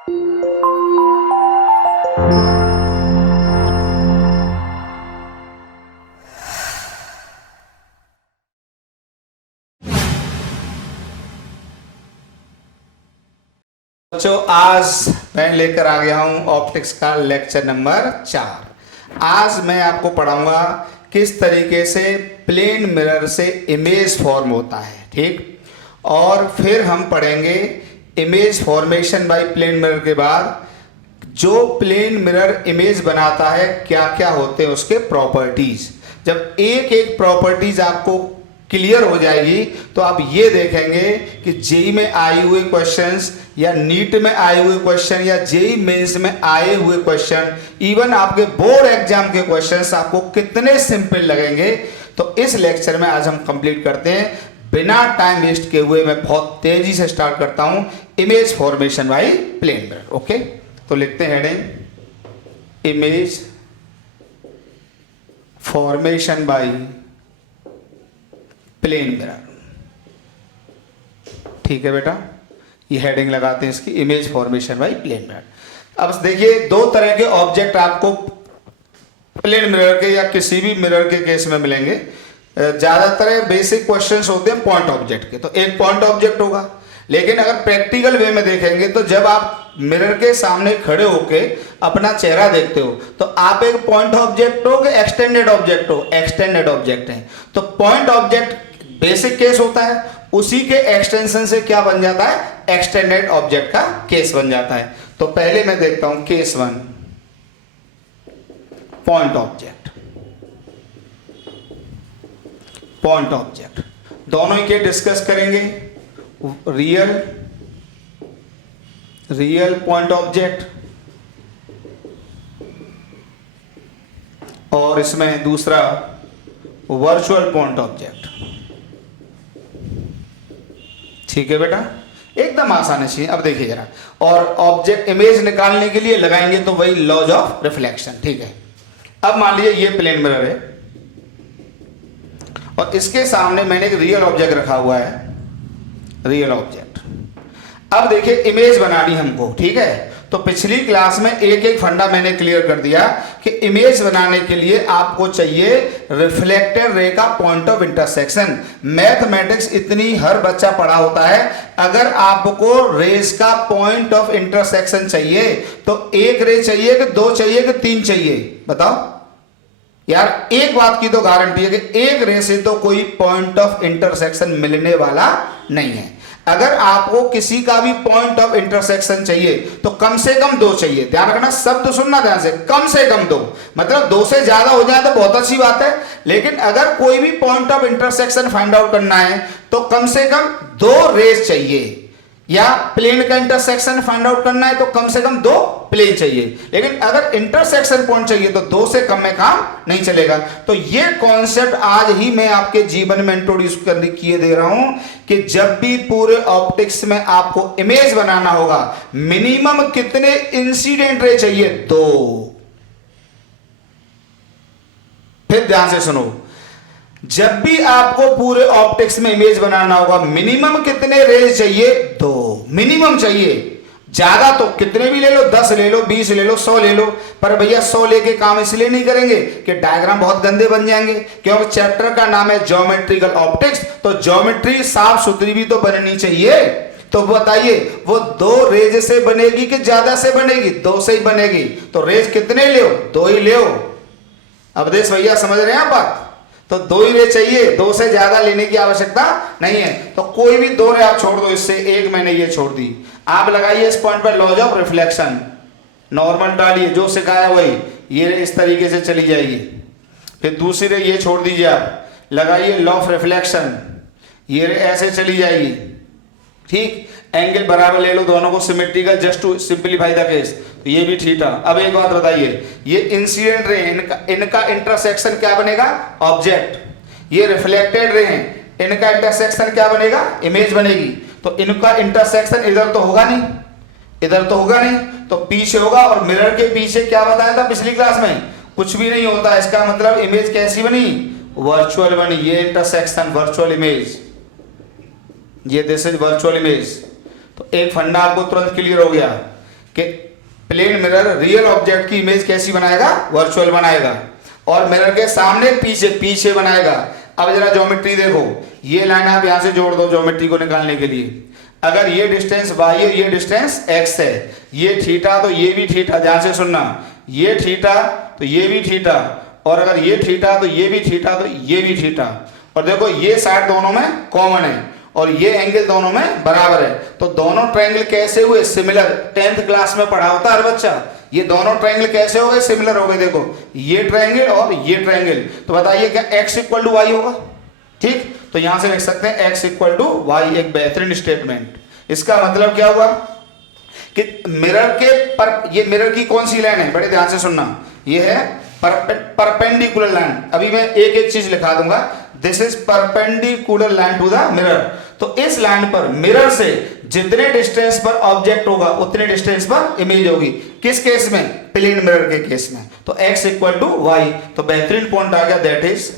बच्चों, आज मैं लेकर आ गया हूं ऑप्टिक्स का लेक्चर नंबर 4। आज मैं आपको पढ़ाऊंगा किस तरीके से प्लेन मिरर से इमेज फॉर्म होता है, ठीक। और फिर हम पढ़ेंगे image formation by plane mirror के बाद जो प्लेन मिरर इमेज बनाता है क्या क्या होते हैं उसके प्रॉपर्टीज। जब एक एक प्रॉपर्टीज आपको क्लियर हो जाएगी तो आप ये देखेंगे कि जेई में आए हुए क्वेश्चंस या नीट में आए हुए क्वेश्चन या जेई मेंस में आए हुए क्वेश्चन, इवन आपके बोर्ड एग्जाम के क्वेश्चंस आपको कितने सिंपल लगेंगे। तो इस लेक्चर में आज हम कंप्लीट करते हैं। बिना टाइम वेस्ट किए हुए मैं बहुत तेजी से स्टार्ट करता हूं image formation by plane mirror. Okay, तो लिखते हैं heading image formation by plane mirror. ठीक है बेटा, ये हेडिंग लगाते हैं इसकी, image formation by plane mirror. अब देखिए, दो तरह के ऑब्जेक्ट आपको प्लेन मिरर के या किसी भी मिरर के केस में मिलेंगे। ज्यादातर बेसिक क्वेश्चंस होते हैं पॉइंट ऑब्जेक्ट के, तो एक पॉइंट ऑब्जेक्ट होगा। लेकिन अगर प्रैक्टिकल वे में देखेंगे तो जब आप मिरर के सामने खड़े होके अपना चेहरा देखते हो तो आप एक पॉइंट ऑब्जेक्ट हो कि एक्सटेंडेड ऑब्जेक्ट हो? एक्सटेंडेड ऑब्जेक्ट है। तो पॉइंट ऑब्जेक्ट बेसिक केस होता है, उसी के एक्सटेंशन से क्या बन जाता है? एक्सटेंडेड ऑब्जेक्ट का केस बन जाता है। तो पहले मैं देखता हूं case 1, point object. Point object दोनों ही के डिस्कस करेंगे, रियल पॉइंट ऑब्जेक्ट और इसमें दूसरा वर्चुअल पॉइंट ऑब्जेक्ट। ठीक है बेटा, एकदम आसान है। अब देखिए जरा, और ऑब्जेक्ट इमेज निकालने के लिए लगाएंगे तो वही लॉज ऑफ रिफ्लेक्शन। ठीक है, अब मान लीजिए ये प्लेन मिरर है और इसके सामने मैंने एक रियल ऑब्जेक्ट रखा हुआ है, रियल ऑब्जेक्ट। अब देखिए इमेज बनानी हमको, ठीक है। तो पिछली क्लास में एक एक फंडा मैंने क्लियर कर दिया कि इमेज बनाने के लिए आपको चाहिए रिफ्लेक्टेड रे का पॉइंट ऑफ इंटरसेक्शन। मैथमेटिक्स इतनी हर बच्चा पढ़ा होता है, अगर आपको रेस का पॉइंट ऑफ इंटरसेक्शन चाहिए तो एक रे चाहिए कि दो चाहिए कि तीन चाहिए? बताओ यार, एक बात की तो गारंटी है कि एक रे से तो कोई पॉइंट ऑफ इंटरसेक्शन मिलने वाला नहीं है। अगर आपको किसी का भी पॉइंट ऑफ इंटरसेक्शन चाहिए तो कम से कम दो चाहिए। ध्यान रखना, शब्द सुनना ध्यान से, कम से कम दो। मतलब दो से ज्यादा हो जाए तो बहुत अच्छी बात है, लेकिन अगर कोई भी point of intersection find out करना है तो कम से कम दो रेस चाहिए। या प्लेन का इंटरसेक्शन फाइंड आउट करना है तो कम से कम दो प्लेन चाहिए। लेकिन अगर इंटरसेक्शन पॉइंट चाहिए तो दो से कम में काम नहीं चलेगा। तो ये कॉन्सेप्ट आज ही मैं आपके जीवन में इंट्रोड्यूस करने किए दे रहा हूं कि जब भी पूरे ऑप्टिक्स में आपको इमेज बनाना होगा, मिनिमम कितने इंसिडेंट रे चाहिए? दो। फिर ध्यान से सुनो, जब भी आपको पूरे ऑप्टिक्स में इमेज बनाना होगा मिनिमम कितने रेज चाहिए? दो मिनिमम चाहिए। ज्यादा तो कितने भी ले लो, 10 ले लो, 20 ले लो, 100 ले लो, पर भैया 100 लेके काम इसलिए नहीं करेंगे कि डायग्राम बहुत गंदे बन जाएंगे। क्योंकि चैप्टर का नाम है ज्योमेट्रिकल ऑप्टिक्स, तो ज्योमेट्री साफ सुथरी भी तो बननी चाहिए। तो बताइए वो दो रेज से बनेगी कि ज्यादा से बनेगी? दो से ही बनेगी। तो रेज कितने ले? दो ही ले। अवधेश भैया समझ रहे हैं आप बात? तो दो ही रे चाहिए, दो से ज्यादा लेने की आवश्यकता नहीं है। तो कोई भी दो रे आप छोड़ दो, इससे एक मैंने ये छोड़ दी। आप लगाइए इस पॉइंट पर लॉज ऑफ रिफ्लेक्शन, नॉर्मल डालिए, जो सिखाया वही, ये रे इस तरीके से चली जाएगी। फिर दूसरी रे ये छोड़ दीजिए, आप लगाइए लॉ ऑफ रिफ्लेक्शन, ये रे ऐसे चली जाएगी। ठीक, एंगल बराबर ले लो दोनों को symmetrical, just to simplify the case. तो ये भी ठीक है। अब एक बात बताइए, ये इंसिडेंट रे, इनका इंटरसेक्शन क्या बनेगा? ऑब्जेक्ट। ये रिफ्लेक्टेड रे हैं, इनका इंटरसेक्शन क्या बनेगा? इमेज बनेगी। तो इनका इंटरसेक्शन इधर तो होगा नहीं, इधर तो होगा नहीं, तो पीछे होगा। और मिरर के पीछे क्या बताया था पिछली क्लास में? कुछ भी नहीं होता। इसका मतलब इमेज कैसी बनी? वर्चुअल बनी। ये इंटरसेक्शन वर्चुअल इमेज, ये दिस इज वर्चुअल इमेज। तो एक फंडा आपको तुरंत क्लियर हो गया कि कि प्लेन मिरर रियल ऑब्जेक्ट की इमेज कैसी बनाएगा, वर्चुअल बनाएगा, और मिरर के सामने पीछे पीछे बनाएगा। अब जरा ज्योमेट्री देखो, ये लाइन आप यहां से जोड़ दो ज्योमेट्री को निकालने के लिए। अगर ये डिस्टेंस y है, ये डिस्टेंस x है, ये थीटा तो ये भी थीटा, ध्यान से सुनना, ये थीटा तो ये भी थीटा, और अगर ये थीटा तो ये भी थीटा तो ये भी थीटा, और देखो ये साइड दोनों में कॉमन है और ये एंगल दोनों में बराबर है। तो दोनों ट्रायंगल कैसे हुए, सिमिलर। 10th क्लास में पढ़ा होता है हर बच्चा, ये दोनों ट्रायंगल कैसे हो गए, सिमिलर हो गए। देखो ये ट्रायंगल और ये ट्रायंगल, तो बताइए क्या x इक्वल टू वाई होगा, ठीक। तो यहां से लिख सकते हैं x इक्वल टू वाई, एक बेहतरीन स्टेटमेंट। इसका मतलब क्या हुआ कि मिरर के पर, ये मिरर की कौन सी लाइन है, बड़े ध्यान से सुनना, ये है परपेंडिकुलर लाइन। अभी मैं एक एक चीज लिखा दूंगा, this is perpendicular line to the mirror. तो इस लाइन पर मिरर से जितने डिस्टेंस पर ऑब्जेक्ट होगा उतने डिस्टेंस पर इमेज होगी। किस केस में, प्लेन मिरर के केस में। तो x इक्वल टू वाई, तो बेहतरीन पॉइंट आ गया, that is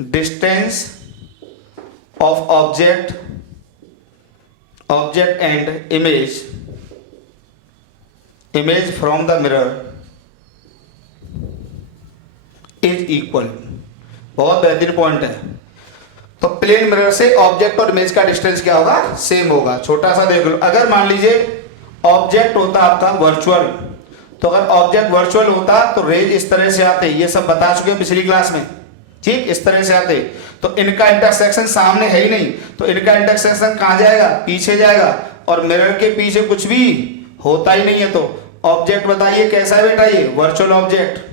distance of object and image from the mirror is equal. बहुत बेहतरीन पॉइंट है। तो प्लेन मिरर से ऑब्जेक्ट और इमेज का डिस्टेंस क्या होगा, सेम होगा। छोटा सा देख लो, अगर मान लीजिए ऑब्जेक्ट होता आपका वर्चुअल, तो अगर ऑब्जेक्ट वर्चुअल होता तो रेज इस तरह से आते, ये सब बता चुके हैं पिछली क्लास में, ठीक, इस तरह से आते। तो इनका इंटरसेक्शन सामने है ही नहीं, तो इनका इंटरसेक्शन कहां जाएगा, पीछे जाएगा, और मिरर के पीछे कुछ भी होता ही नहीं है। तो ऑब्जेक्ट बताइए कैसा है बेटा, ये वर्चुअल ऑब्जेक्ट।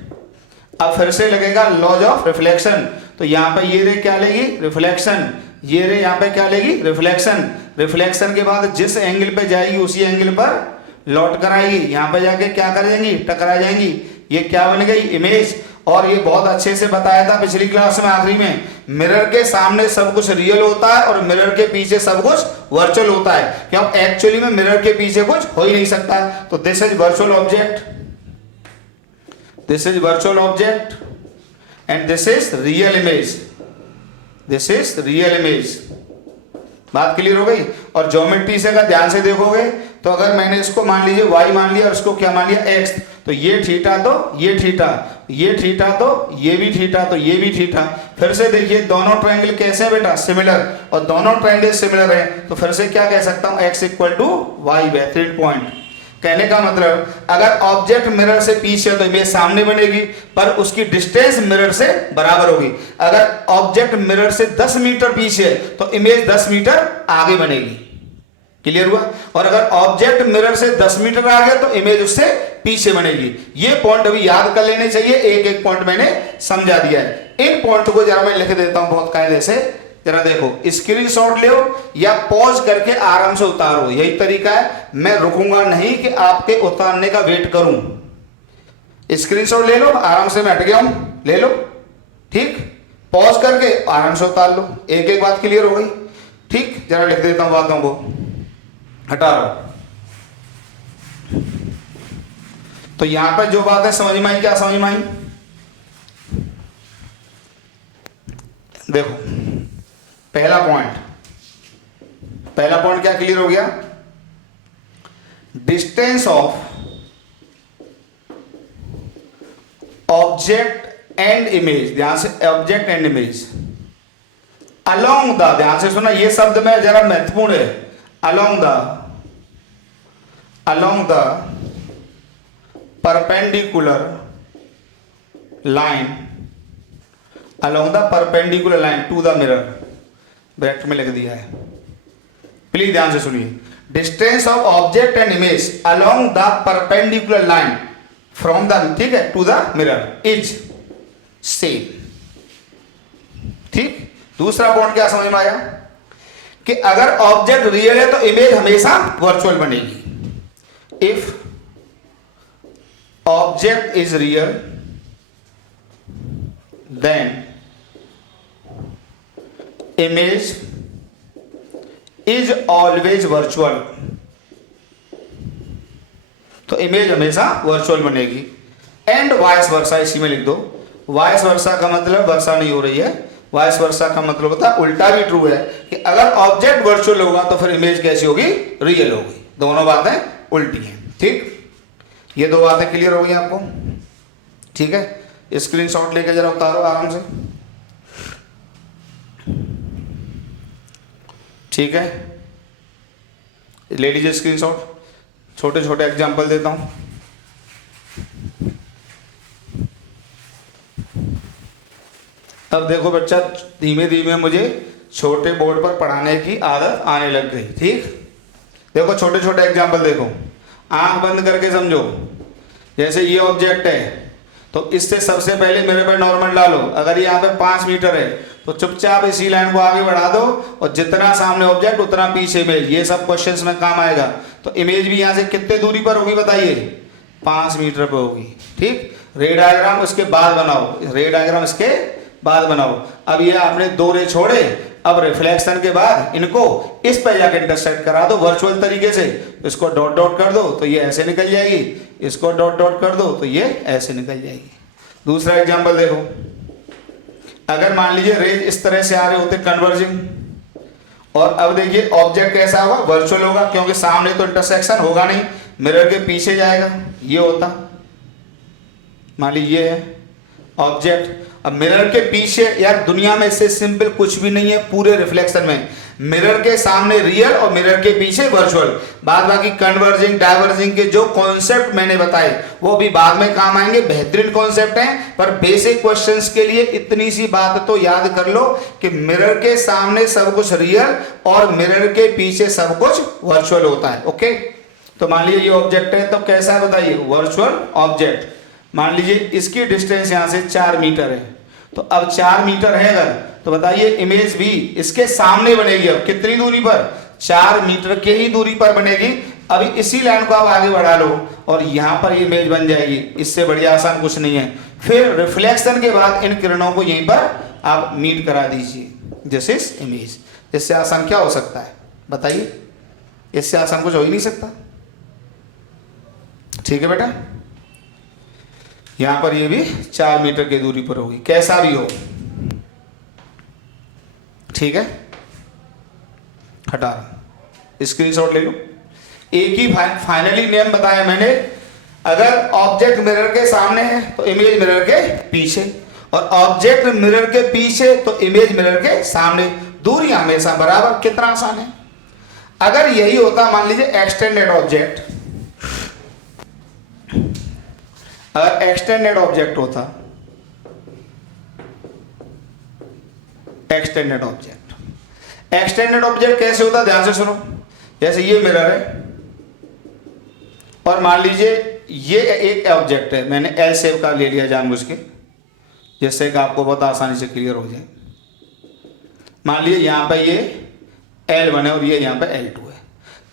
अब फिर से लगेगा लॉज ऑफ रिफ्लेक्शन, तो यहाँ पे ये रे क्या लेगी, रिफ्लेक्शन, ये रे यहाँ पे क्या लेगी, रिफ्लेक्शन। रिफ्लेक्शन के बाद जिस एंगल पे जाएगी उसी एंगल पर लौट कर आएगी, यहाँ पे जाके क्या कर जाएंगी, टकरा जाएंगी। ये क्या बन गई, इमेज। और ये बहुत अच्छे से बताया था पिछली क्लास में आखिरी में, मिरर के सामने सब कुछ रियल होता है और मिरर के पीछे सब कुछ वर्चुअल होता है, क्योंकि एक्चुअली में मिरर के पीछे कुछ हो ही नहीं सकता। तो this is virtual object, this is virtual object and this is real image, this is real image। बात क्लियर हो गई। और ज्योमेट्री से अगर ध्यान से देखोगे तो अगर मैंने इसको मान लीजिए y मान लिया और इसको क्या मान लिया x, तो ये थीटा तो ये थीटा, ये थीटा तो ये भी थीटा, तो ये भी थीटा। फिर से देखिए दोनों ट्रायंगल कैसे हैं बेटा, सिमिलर, और दोनों ट्रायंगल सिमिलर हैं, तो फिर से क्या कह सकता हूं, x इक्वल टू वाई। बेहतरीन पॉइंट। कहने का मतलब अगर ऑब्जेक्ट मिरर से पीछे है तो इमेज सामने बनेगी, पर उसकी डिस्टेंस मिरर से बराबर होगी। अगर ऑब्जेक्ट मिरर से 10 मीटर पीछे है तो इमेज 10 मीटर आगे बनेगी। क्लियर हुआ। और अगर ऑब्जेक्ट मिरर से 10 मीटर आगे तो इमेज उससे पीछे बनेगी। ये पॉइंट अभी याद कर लेने चाहिए, एक एक पॉइंट मैंने समझा दिया है। इन पॉइंट को जरा मैं लिख देता हूं बहुत कायदे से, जरा देखो, स्क्रीनशॉट लो या पॉज करके आराम से उतारो, यही तरीका है। मैं रुकूंगा नहीं कि आपके उतारने का वेट करूं। स्क्रीनशॉट ले लो, आराम से मैं हट गया हूं, ले लो, ठीक, पॉज करके आराम से उतार लो। एक एक बात क्लियर हो गई, ठीक। जरा लिख देता हूं बातों को, हटा रहा। तो यहां पर जो बात है समझ में आई, क्या समझ में आई, देखो पहला पॉइंट क्या क्लियर हो गया, distance of object and image, ध्यान से, object and image along the, ध्यान से सुना, ये शब्द में जरा महत्वपूर्ण है, along the perpendicular line, along the perpendicular line to the mirror, bracket में लिख दिया है, प्लीज ध्यान से सुनिए। Distance of object and image along the perpendicular line from the, ठीक है, to the mirror is same, ठीक। दूसरा पॉइंट क्या समझ में आया कि अगर ऑब्जेक्ट रियल है तो इमेज हमेशा वर्चुअल बनेगी। If object is real then image is always virtual, तो इमेज हमेशा वर्चुअल बनेगी। एंड वाइस वर्सा, इसी में लिख दो। वाइस वर्सा का मतलब वर्षा नहीं हो रही है, वाइस वर्सा का मतलब होता है उल्टा भी ट्रू है कि अगर ऑब्जेक्ट वर्चुअल होगा तो फिर इमेज कैसी होगी, रियल होगी। दोनों बातें उल्टी हैं। ठीक, ये दो बातें क्लियर हो गई आपको। ठीक है, स्क्रीनशॉट लेके जरा उतारो आराम से। ठीक है, ले लीजिए स्क्रीनशॉट। छोटे छोटे एग्जांपल देता हूं। अब देखो बच्चा, धीमे धीमे मुझे छोटे बोर्ड पर पढ़ाने की आदत आने लग गई। ठीक, देखो छोटे छोटे एग्जांपल देखो, आंख बंद करके समझो। जैसे ये ऑब्जेक्ट है, तो इससे सबसे पहले मेरे पे नॉर्मल डालो। अगर यहाँ पे 5 मीटर है तो चुपचाप इसी लाइन को आगे बढ़ा दो, और जितना सामने ऑब्जेक्ट उतना पीछे इमेज। ये सब क्वेश्चंस में काम आएगा। तो इमेज भी यहाँ से कितने दूरी पर होगी बताइए? 5 मीटर पर होगी। ठीक, रे डायग्राम उसके बाद बनाओ, रे डायग्राम इसके बाद बनाओ। अब ये आपने 2 रे छोड़े, अब रिफ्लेक्शन के बाद इनको इस पे जाके इंटरसेक्ट करा दो वर्चुअल तरीके से। इसको डॉट डॉट कर दो तो ये ऐसे निकल जाएगी, इसको डॉट डॉट कर दो तो ये ऐसे निकल जाएगी। दूसरा एग्जांपल देखो, अगर मान लीजिए रेज इस तरह से आ रहे होते कन्वर्जिंग, और अब देखिए ऑब्जेक्ट कैसा होगा? वर्चुअल होगा, क्योंकि सामने तो इंटरसेक्शन होगा नहीं, मिरर के पीछे जाएगा। ये होता, मान लीजिए ये है ऑब्जेक्ट। अब मिरर के पीछे, यार दुनिया में इससे सिंपल कुछ भी नहीं है पूरे रिफ्लेक्शन में। मिरर के सामने रियल और मिरर के पीछे वर्चुअल। बाद बाकी कन्वर्जिंग डाइवर्जिंग के जो कॉन्सेप्ट मैंने बताए वो भी बाद में काम आएंगे, बेहतरीन कॉन्सेप्ट हैं। पर बेसिक क्वेश्चंस के लिए इतनी सी बात तो याद कर लो कि मिरर के सामने सब कुछ रियल और मिरर के पीछे सब कुछ वर्चुअल होता है। ओके, तो मान लीजिए ये ऑब्जेक्ट है, तो कैसा है बताइए? Virtual object. मान लीजिए इसकी डिस्टेंस यहां से 4 मीटर है, तो अब 4 मीटर है अगर, तो बताइए इमेज भी इसके सामने बनेगी। अब कितनी दूरी पर? 4 मीटर के ही दूरी पर बनेगी। अभी इसी लाइन को आप आगे बढ़ा लो और यहां पर इमेज बन जाएगी। इससे बढ़िया आसान कुछ नहीं है। फिर रिफ्लेक्शन के बाद इन किरणों को यहीं पर आप मीट करा दीजिए, दिस इज इमेज। इससे आसान क्या हो सकता है बताइए? इससे आसान कुछ हो ही नहीं सकता। ठीक है बेटा, यहां पर ये भी 4 मीटर की दूरी पर होगी, कैसा भी हो। ठीक है, हटा, स्क्रीनशॉट ले लो। एक ही फाइनली नेम बताया मैंने। अगर ऑब्जेक्ट मिरर के सामने है तो इमेज मिरर के पीछे, और ऑब्जेक्ट मिरर के पीछे तो इमेज मिरर के सामने। दूरी हमेशा बराबर। कितना आसान है। अगर यही होता, मान लीजिए एक्सटेंडेड ऑब्जेक्ट, अगर एक्सटेंडेड ऑब्जेक्ट होता, एक्सटेंडेड ऑब्जेक्ट कैसे होता? ध्यान से सुनो। जैसे ये मिरर है और मान लीजिए ये एक ऑब्जेक्ट है, मैंने एल शेप का ले लिया जानबूझ के, जिससे कि आपको बहुत आसानी से क्लियर हो जाए। मान लीजिए यहां पे ये L1 है और ये यहां पे L2 है।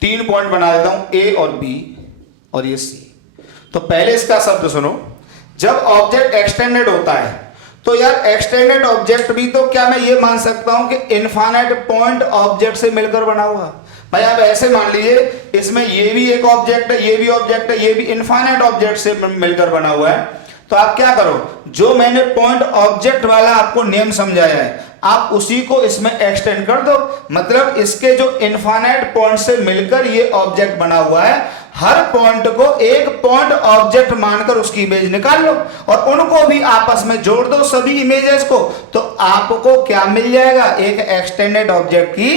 3 पॉइंट बना देता हूं, A और B और ये C। तो पहले इसका शब्द सुनो। जब ऑब्जेक्ट एक्सटेंडेड होता है तो यार एक्सटेंडेड ऑब्जेक्ट भी तो क्या मैं ये मान सकता हूं कि इनफाइनाइट पॉइंट ऑब्जेक्ट से मिलकर बना हुआ? भाई आप ऐसे मान लीजिए इसमें ये भी एक ऑब्जेक्ट है, ये भी ऑब्जेक्ट है, ये भी इनफाइनाइट ऑब्जेक्ट से मिलकर बना हुआ है। तो आप क्या करो, जो मैंने पॉइंट ऑब्जेक्ट वाला आपको नेम समझाया है आप उसी को इसमें एक्सटेंड कर दो। मतलब इसके जो इनफाइनाइट पॉइंट से मिलकर ये ऑब्जेक्ट बना हुआ है, हर पॉइंट को एक पॉइंट ऑब्जेक्ट मानकर उसकी इमेज निकाल लो और उनको भी आपस में जोड़ दो, सभी इमेजेस को। तो आपको क्या मिल जाएगा? एक एक्सटेंडेड ऑब्जेक्ट की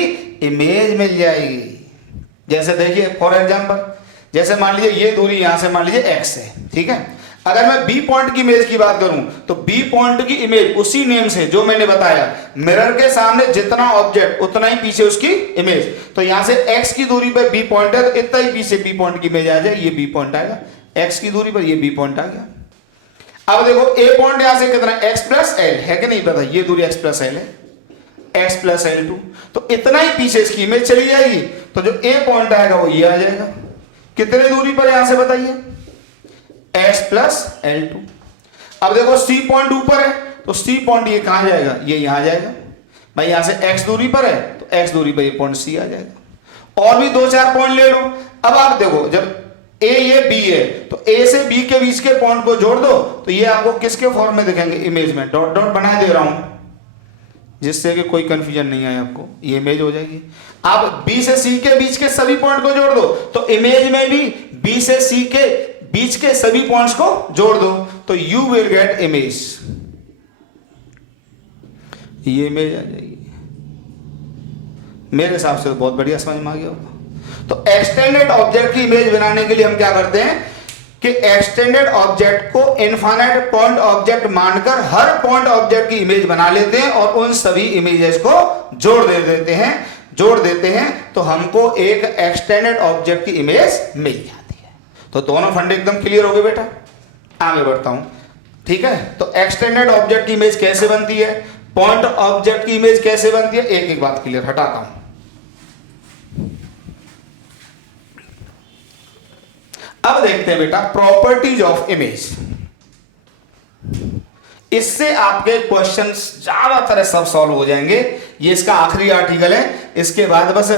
इमेज मिल जाएगी। जैसे देखिए फॉर एग्जांपल, जैसे मान लीजिए ये दूरी यहां से मान लीजिए x है, ठीक है। अगर मैं बी पॉइंट की इमेज की बात करूं तो बी पॉइंट की इमेज उसी नेम से जो मैंने बताया, मिरर के सामने जितना ऑब्जेक्ट उतना ही पीछे उसकी इमेज। तो यहां से x की दूरी पर बी पॉइंट है तो इतना ही पीछे बी पॉइंट की इमेज आ जाए, ये बी पॉइंट आएगा। x की दूरी पर ये बी पॉइंट आ गया। अब देखो a पॉइंट यहां से कितना x प्लस एल है कि नहीं पता, ये दूरी x प्लस एल है, x प्लस L2, तो इतना ही पीछे इसकी इमेज चली जाएगी। तो जो a पॉइंट आएगा वो ये आ जाएगा। कितने दूरी पर यहां से बताइए? x plus L2। अब देखो c पॉइंट ऊपर है तो c पॉइंट ये कहां जाएगा? ये यहां जाएगा। भाई यहां से x दूरी पर है तो x दूरी पर ये पॉइंट c आ जाएगा। और भी 2-4 पॉइंट ले लो। अब आप देखो जब a ये b है तो a से b के बीच के पॉइंट को जोड़ दो तो ये आपको किसके फॉर्म में दिखेंगे? इमेज में। डॉट डॉट बना दे रहा हूं, जिससे कि कोई कंफ्यूजन नहीं आए आपको, ये इमेज हो जाएगी। आप बी से सी के बीच के सभी पॉइंट को जोड़ दो, तो इमेज में भी बी से सी के बीच के सभी पॉइंट्स को जोड़ दो, तो यू विल गेट इमेज, ये इमेज आ जाएगी। मेरे हिसाब से तो बहुत बढ़िया समझ में आ गया होगा। तो एक्सटेंडेड ऑब्जेक्ट की इमेज बनाने के लिए हम क्या करते हैं कि एक्सटेंडेड ऑब्जेक्ट को इनफाइनाइट पॉइंट ऑब्जेक्ट मानकर हर पॉइंट ऑब्जेक्ट की इमेज बना लेते हैं और उन सभी इमेजेस को जोड़ देते हैं तो हमको एक एक्सटेंडेड ऑब्जेक्ट की इमेज मिल जाती है। तो दोनों फंडे एकदम क्लियर हो गए बेटा। आगे बढ़ता हूं, ठीक है। तो एक्सटेंडेड ऑब्जेक्ट की इमेज कैसे बनती है, पॉइंट ऑब्जेक्ट की इमेज कैसे बनती है, एक एक बात क्लियर हटाता हूं। अब देखते हैं बेटा प्रॉपर्टीज ऑफ इमेज। इससे आपके क्वेश्चंस ज्यादातर सब सॉल्व हो जाएंगे। ये इसका आखिरी आर्टिकल है, इसके बाद बस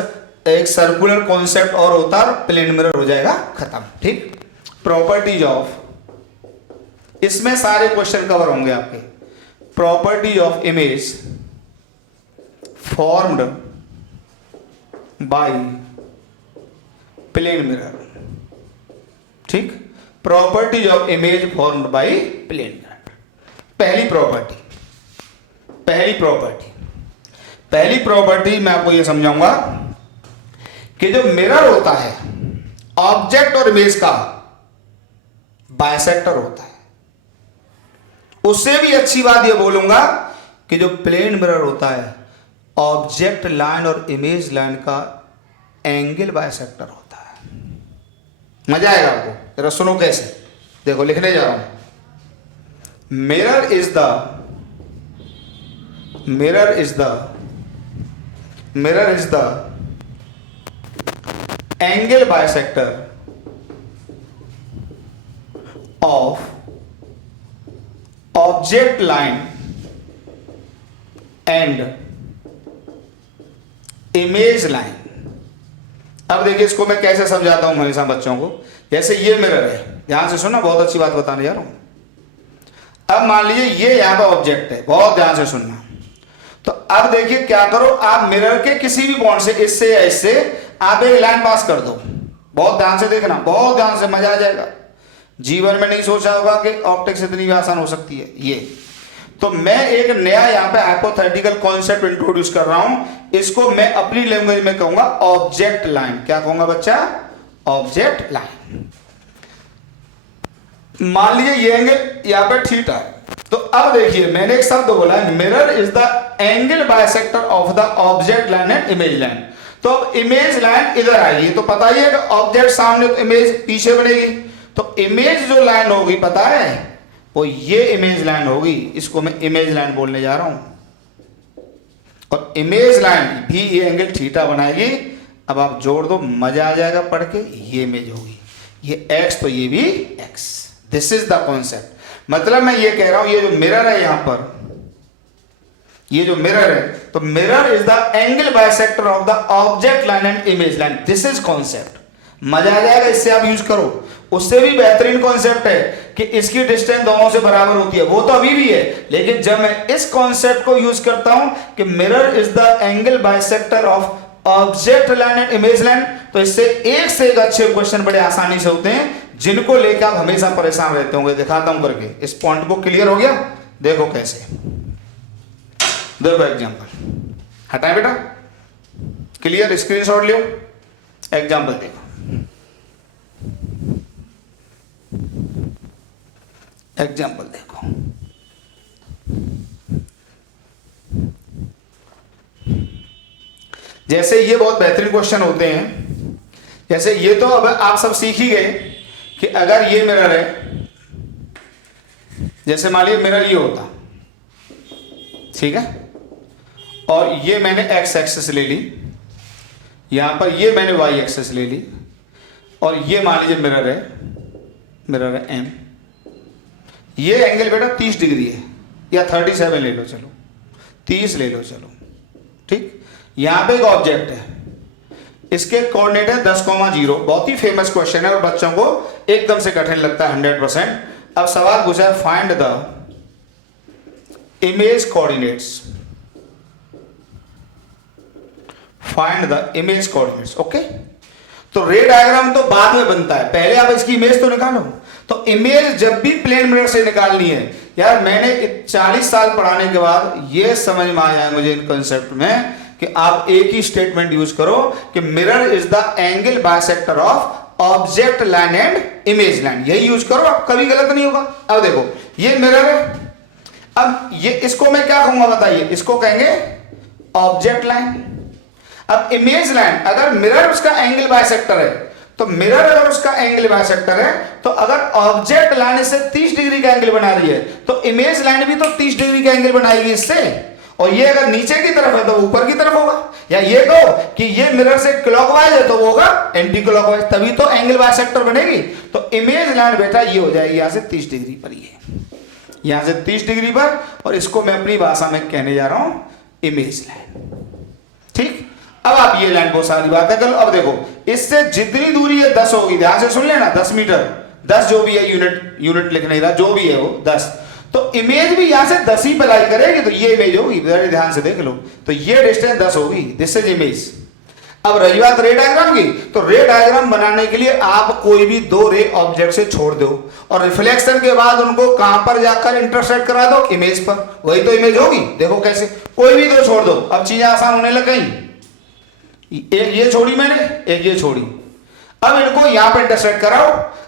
एक सर्कुलर कॉन्सेप्ट और होता है, प्लेन मिरर हो जाएगा खत्म। ठीक, प्रॉपर्टीज ऑफ, इसमें सारे क्वेश्चन कवर होंगे आपके। Properties of image formed by plane mirror. ठीक, properties of image formed by plane mirror. पहली प्रॉपर्टी मैं आपको यह समझाऊंगा कि जो मिरर होता है ऑब्जेक्ट और इमेज का बाइसेक्टर होता है। उससे भी अच्छी बात यह बोलूंगा कि जो प्लेन मिरर होता है ऑब्जेक्ट लाइन और इमेज लाइन का एंगल बाइसेक्टर होता है। मजा आएगा आपको, जरा सुनो कैसे। देखो लिखने जा रहा हूं, mirror is the angle bisector of object line and image line। अब देखिए इसको मैं कैसे समझाता हूं हमेशा बच्चों को। जैसे ये मिरर है, ध्यान से सुनना, बहुत अच्छी बात बताने जा रहा हूं। अब मान लीजिए ये यहां पर ऑब्जेक्ट है, बहुत ध्यान से सुनना। तो अब देखिए क्या करो, आप मिरर के किसी भी पॉइंट से, इससे या इससे आप एक लाइन पास कर दो। बहुत ध्यान से देखना, बहुत ध्यान से, मजा आ जाएगा। जीवन में नहीं सोचा होगा कि ऑप्टिक्स इतनी भी आसान हो सकती है। ये तो मैं एक नया यहां पे हाइपोथेटिकल कॉन्सेप्ट इंट्रोड्यूस कर रहा हूं। इसको मैं अपनी लैंग्वेज में कहूंगा ऑब्जेक्ट लाइन। क्या कहूंगा बच्चा? Object line. मान लीजिए ये एंगल यहां पे थीटा है। तो अब देखिए मैंने एक शब्द बोला है, mirror is the angle bisector of the object line and image line. तो अब इमेज लाइन इधर आएगी, तो पता ही है कि ऑब्जेक्ट सामने तो इमेज पीछे बनेगी। तो इमेज जो लाइन होगी पता है, वो ये इमेज लाइन होगी। इसको मैं इमेज लाइन बोलने जा रहा हूं। और इमेज लाइन भी ये एंगल थीटा बनाएगी। अब आप जोड़ दो, मजा आ जाएगा पढ़ के। ये इमेज होगी, ये एक्स तो ये भी x. This is the concept. मतलब मैं ये कह रहा हूं, ये जो मिरर है यहां पर, ये जो मिरर है, तो mirror is the angle bisector of the object line and image line. This is concept. मजा आ जाएगा, इससे आप यूज करो। उससे भी बेहतरीन कॉन्सेप्ट है कि इसकी डिस्टेंस दोनों से बराबर होती है। वो तो अभी भी है, लेकिन जब मैं इस कॉन्सेप्ट को यूज करता हूं कि mirror is the angle bisector of object line and image line, तो इससे एक अच्छे क्वेश्चन बड़े आसानी से होते हैं, जिनको लेकर आप हमेशा परेशान रहते होंगे। दिखाता हूं करके। इस पॉइंट को क्लियर हो गया? देखो कैसे। देखो एग्जांपल हटाए बेटा, क्लियर, स्क्रीनशॉट लियो। एग्जांपल देखो, एग्जांपल देखो। जैसे ये बहुत बेहतरीन क्वेश्चन होते हैं। जैसे ये तो अब आप सब सीख ही गए कि अगर ये मिरर है, जैसे मान लीजिए मिरर ये होता, ठीक है, और ये मैंने एक्स एक्सिस ले ली, यहां पर ये मैंने वाई एक्सिस ले ली, और ये मान लीजिए मिरर है एम। ये एंगल बेटा 30 डिग्री है, या 37 ले लो, चलो 30 ले लो, चलो ठीक। यहां पे एक ऑब्जेक्ट है, इसके कोऑर्डिनेट है 10,0। बहुत ही फेमस क्वेश्चन है और बच्चों को एकदम से कठिन लगता है 100%। अब सवाल पूछा है, find the image coordinates find the image coordinates. Okay, तो रे डायग्राम तो बाद में बनता है, पहले आप इसकी इमेज तो निकालो। तो इमेज जब भी प्लेन मिरर से निकालनी है, यार मैंने 40 साल पढ़ाने के बाद ये समझ में आया है मुझे इन कंसेप्ट में कि आप एक ही स्टेटमेंट यूज करो कि mirror is the angle bisector of object line and image line, यही यूज करो, आप कभी गलत नहीं होगा। अब देखो ये मिरर है, अब ये इसको मैं क्या कहूंगा बताइए, इसको कहेंगे ऑब्जेक्ट लाइन। अब इमेज लाइन, अगर मिरर उसका एंगल बाइसेक्टर है, तो मिरर अगर उसका एंगल बाइसेक्टर है, तो अगर ऑब्जेक्ट लाइन इससे 30 डिग्री का एंगल बना रही है, तो इमेज लाइन भी तो 30 डिग्री का एंगल बनाएगी इससे। और ये अगर नीचे की तरफ है तो ऊपर की तरफ होगा, या ये कहो कि ये मिरर से क्लॉकवाइज है तो वो होगा एंटी क्लॉकवाइज, तभी तो एंगल बाइसेक्टर बनेगी। तो इमेज लाइन बेटा ये हो जाएगी यहां से 30 डिग्री पर, ये यहां से 30 डिग्री पर, और इसको मैं अपनी भाषा में कहने जा रहा हूं इमेज लाइन। ठीक, अब आप ये लाइन बहुत सारी बातें कर लो। अब देखो इससे जितनी दूरी है 10 होगी, ध्यान से सुन लेना, 10 मीटर, 10 जो भी है, यूनिट लिख नहीं रहा, जो भी है वो 10, तो इमेज भी यहां से 10 ही अप्लाई करेगी, तो ये इमेज होगी, ध्यान से देख लो, तो ये डिस्टेंस 10 होगी, दिस इज इमेज। अब रही बात रे डायग्राम की, तो रे डायग्राम बनाने के लिए आप कोई भी 2 रे ऑब्जेक्ट से छोड़ दो, और रिफ्लेक्शन के बाद उनको कहां पर जाकर इंटरसेक्ट करा दो, इमेज पर, वही तो इमेज होगी। देखो कैसे, कोई भी 2 छोड़ दो, अब चीजें आसान होने लग गई। एक ये छोड़ी मैंने, एक ये छोड़ी, अब इनको यहां पर इंटरसेक्ट कराओ।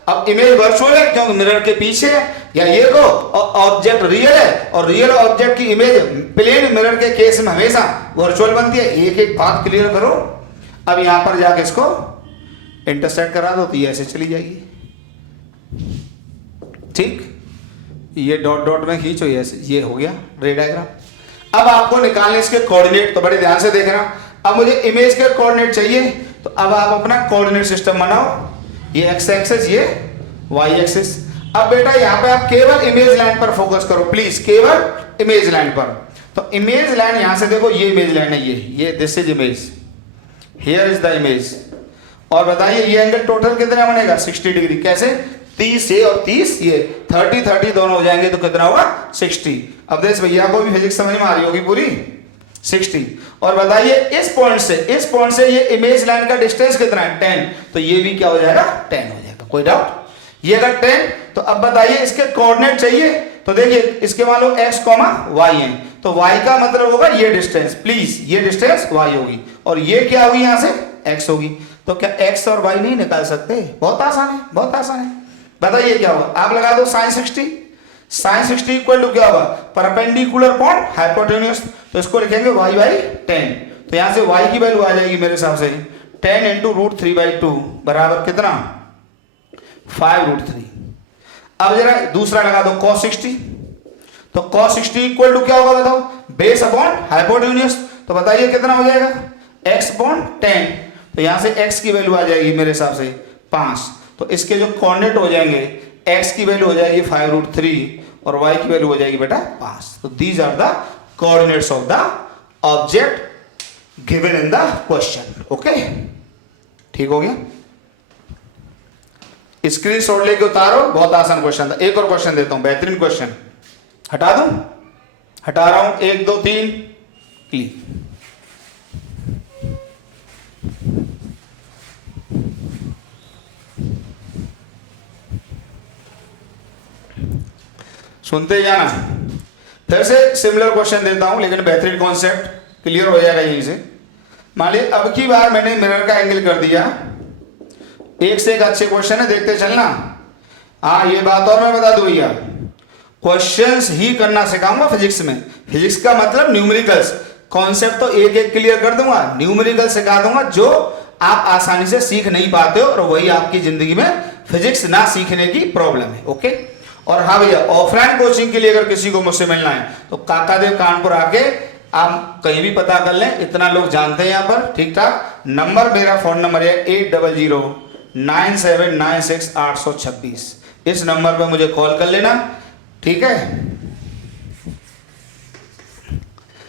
अब इमेज वर्चुअल है क्योंकि मिरर के पीछे है, या ये को ऑब्जेक्ट रियल है, और रियल ऑब्जेक्ट की इमेज प्लेन मिरर के केस में हमेशा वर्चुअल बनती है। एक एक बात क्लियर करो। अब यहां पर जाके इसको इंटरसेक्ट करा दो तो ये ऐसे चली जाएगी। ठीक, ये डॉट डॉट में खींचो, ये ऐसे, ये हो गया रे डायग्राम। अब आपको निकालने इसके कोऑर्डिनेट, तो बड़े ध्यान से देखना। अब मुझे इमेज के कोऑर्डिनेट चाहिए, तो अब आप अपना कोऑर्डिनेट सिस्टम बनाओ, ये एक्स एक्सिस, ये वाई एक्सिस। अब बेटा यहां पे आप केवल इमेज लाइन पर फोकस करो प्लीज, केवल इमेज लाइन पर। तो इमेज लाइन यहां से देखो, ये इमेज लाइन है, ये this is image, here is the image. और बताइए ये एंगल टोटल कितना बनेगा, 60 डिग्री। कैसे, 30 ये और 30 ये, 30 दोनों हो जाएंगे तो कितना होगा, 60। अब देश भैया को भी फिजिक्स समझ में आ रही होगी पूरी, 60। और बताइए इस पॉइंट से ये इमेज लाइन का डिस्टेंस कितना है, 10, तो ये भी क्या हो जाएगा, 10 हो जाएगा, कोई डाउट। ये अगर 10, तो अब बताइए इसके कोऑर्डिनेट चाहिए, तो देखिए इसके मान लो x, y है, तो y का मतलब होगा ये डिस्टेंस, प्लीज ये डिस्टेंस y होगी, और ये क्या होगी यहां से x होगी। तो क्या x और y नहीं निकाल सकते, बहुत आसान है, बहुत आसान है। बताइए क्या होगा, आप लगा दो sin 60, sin 60 इक्वल टू क्या होगा, परपेंडिकुलर अपॉन हाइपोटेन्यूज, तो इसको लिखेंगे y बाई 10। तो यहां से y की वैल्यू आ जाएगी मेरे हिसाब से 10 इंटू √3/2 बराबर कितना, 5√3। अब जरा दूसरा लगा दो cos 60, तो cos 60 इक्वल टू क्या होगा बताओ, बेस अपॉन हाइपोटेन्यूज, तो बताइए कितना हो जाएगा, x अपॉन 10। तो यहां से x की वैल्यू आ जाएगी मेरे हिसाब से 5। तो इसके जो कोऑर्डिनेट हो जाएंगे, x की वैल्यू हो जाएगी 5√3 और y की वैल्यू हो जाएगी बेटा 5। तो these are the coordinates of the object given in the question. Okay, ठीक हो गया, स्क्रीनशॉट लेके उतारो, बहुत आसान क्वेश्चन था। एक और क्वेश्चन देता हूं, बेहतरीन क्वेश्चन, हटा दूं, हटा रहा हूं, 1 2 3 क्लिक। सुनते जाना, फिर से सिमिलर क्वेश्चन देता हूं, लेकिन बेहतरीन कॉन्सेप्ट क्लियर हो जाएगा यहीं से। मान लीजिए अब की बार मैंने मिरर का एंगल कर दिया, एक से एक अच्छे क्वेश्चन है, देखते चलना। हाँ ये बात और मैं बता दूं भैया, क्वेश्चंस ही करना सिखाऊंगा फिजिक्स में। फिजिक्स का मतलब न्यूमेरिकल्स, कॉन्सेप्ट तो एक एक क्लियर कर दूंगा, न्यूमेरिकल सिखा दूंगा जो आप आसानी से सीख नहीं पाते हो, और वही आपकी जिंदगी में फिजिक्स ना सीखने की प्रॉब्लम है। ओके, और हाँ भैया ऑफलाइन कोचिंग के लिए अगर किसी को मुझसे मिलना है तो काकादेव कानपुर आके आप कहीं भी पता कर लें, इतना लोग जानते हैं यहाँ पर, ठीक ठाक। नंबर मेरा फोन नंबर है 8009796826। इस नंबर पर मुझे कॉल कर लेना, ठीक है।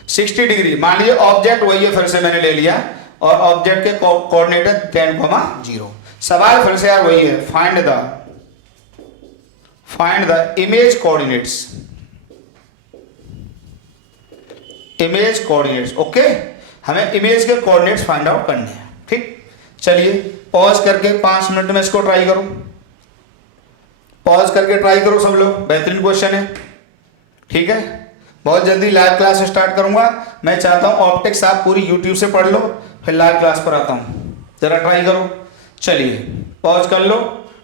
60 डिग्री मान लीजिए ऑब्जेक्ट वही है, फिर से मैंने ले लिया, और ऑब्जेक्ट के कोऑर्डिनेट है 10,0। सवाल फिर से यार वही है, find the image coordinates, image coordinates. Okay, हमें इमेज के कोऑर्डिनेट्स फाइंड आउट करने हैं। ठीक, चलिए पॉज करके 5 मिनट में इसको ट्राई करो, पॉज करके ट्राई करो सब लोग, बेहतरीन क्वेश्चन है। ठीक है, बहुत जल्दी लाइव क्लास स्टार्ट करूंगा। मैं चाहता हूं ऑप्टिक्स आप पूरी यूट्यूब से पढ़ लो, फिर लाइव क्लास पर आता हूं, जरा ट्राई करो। चलिए पॉज कर लो,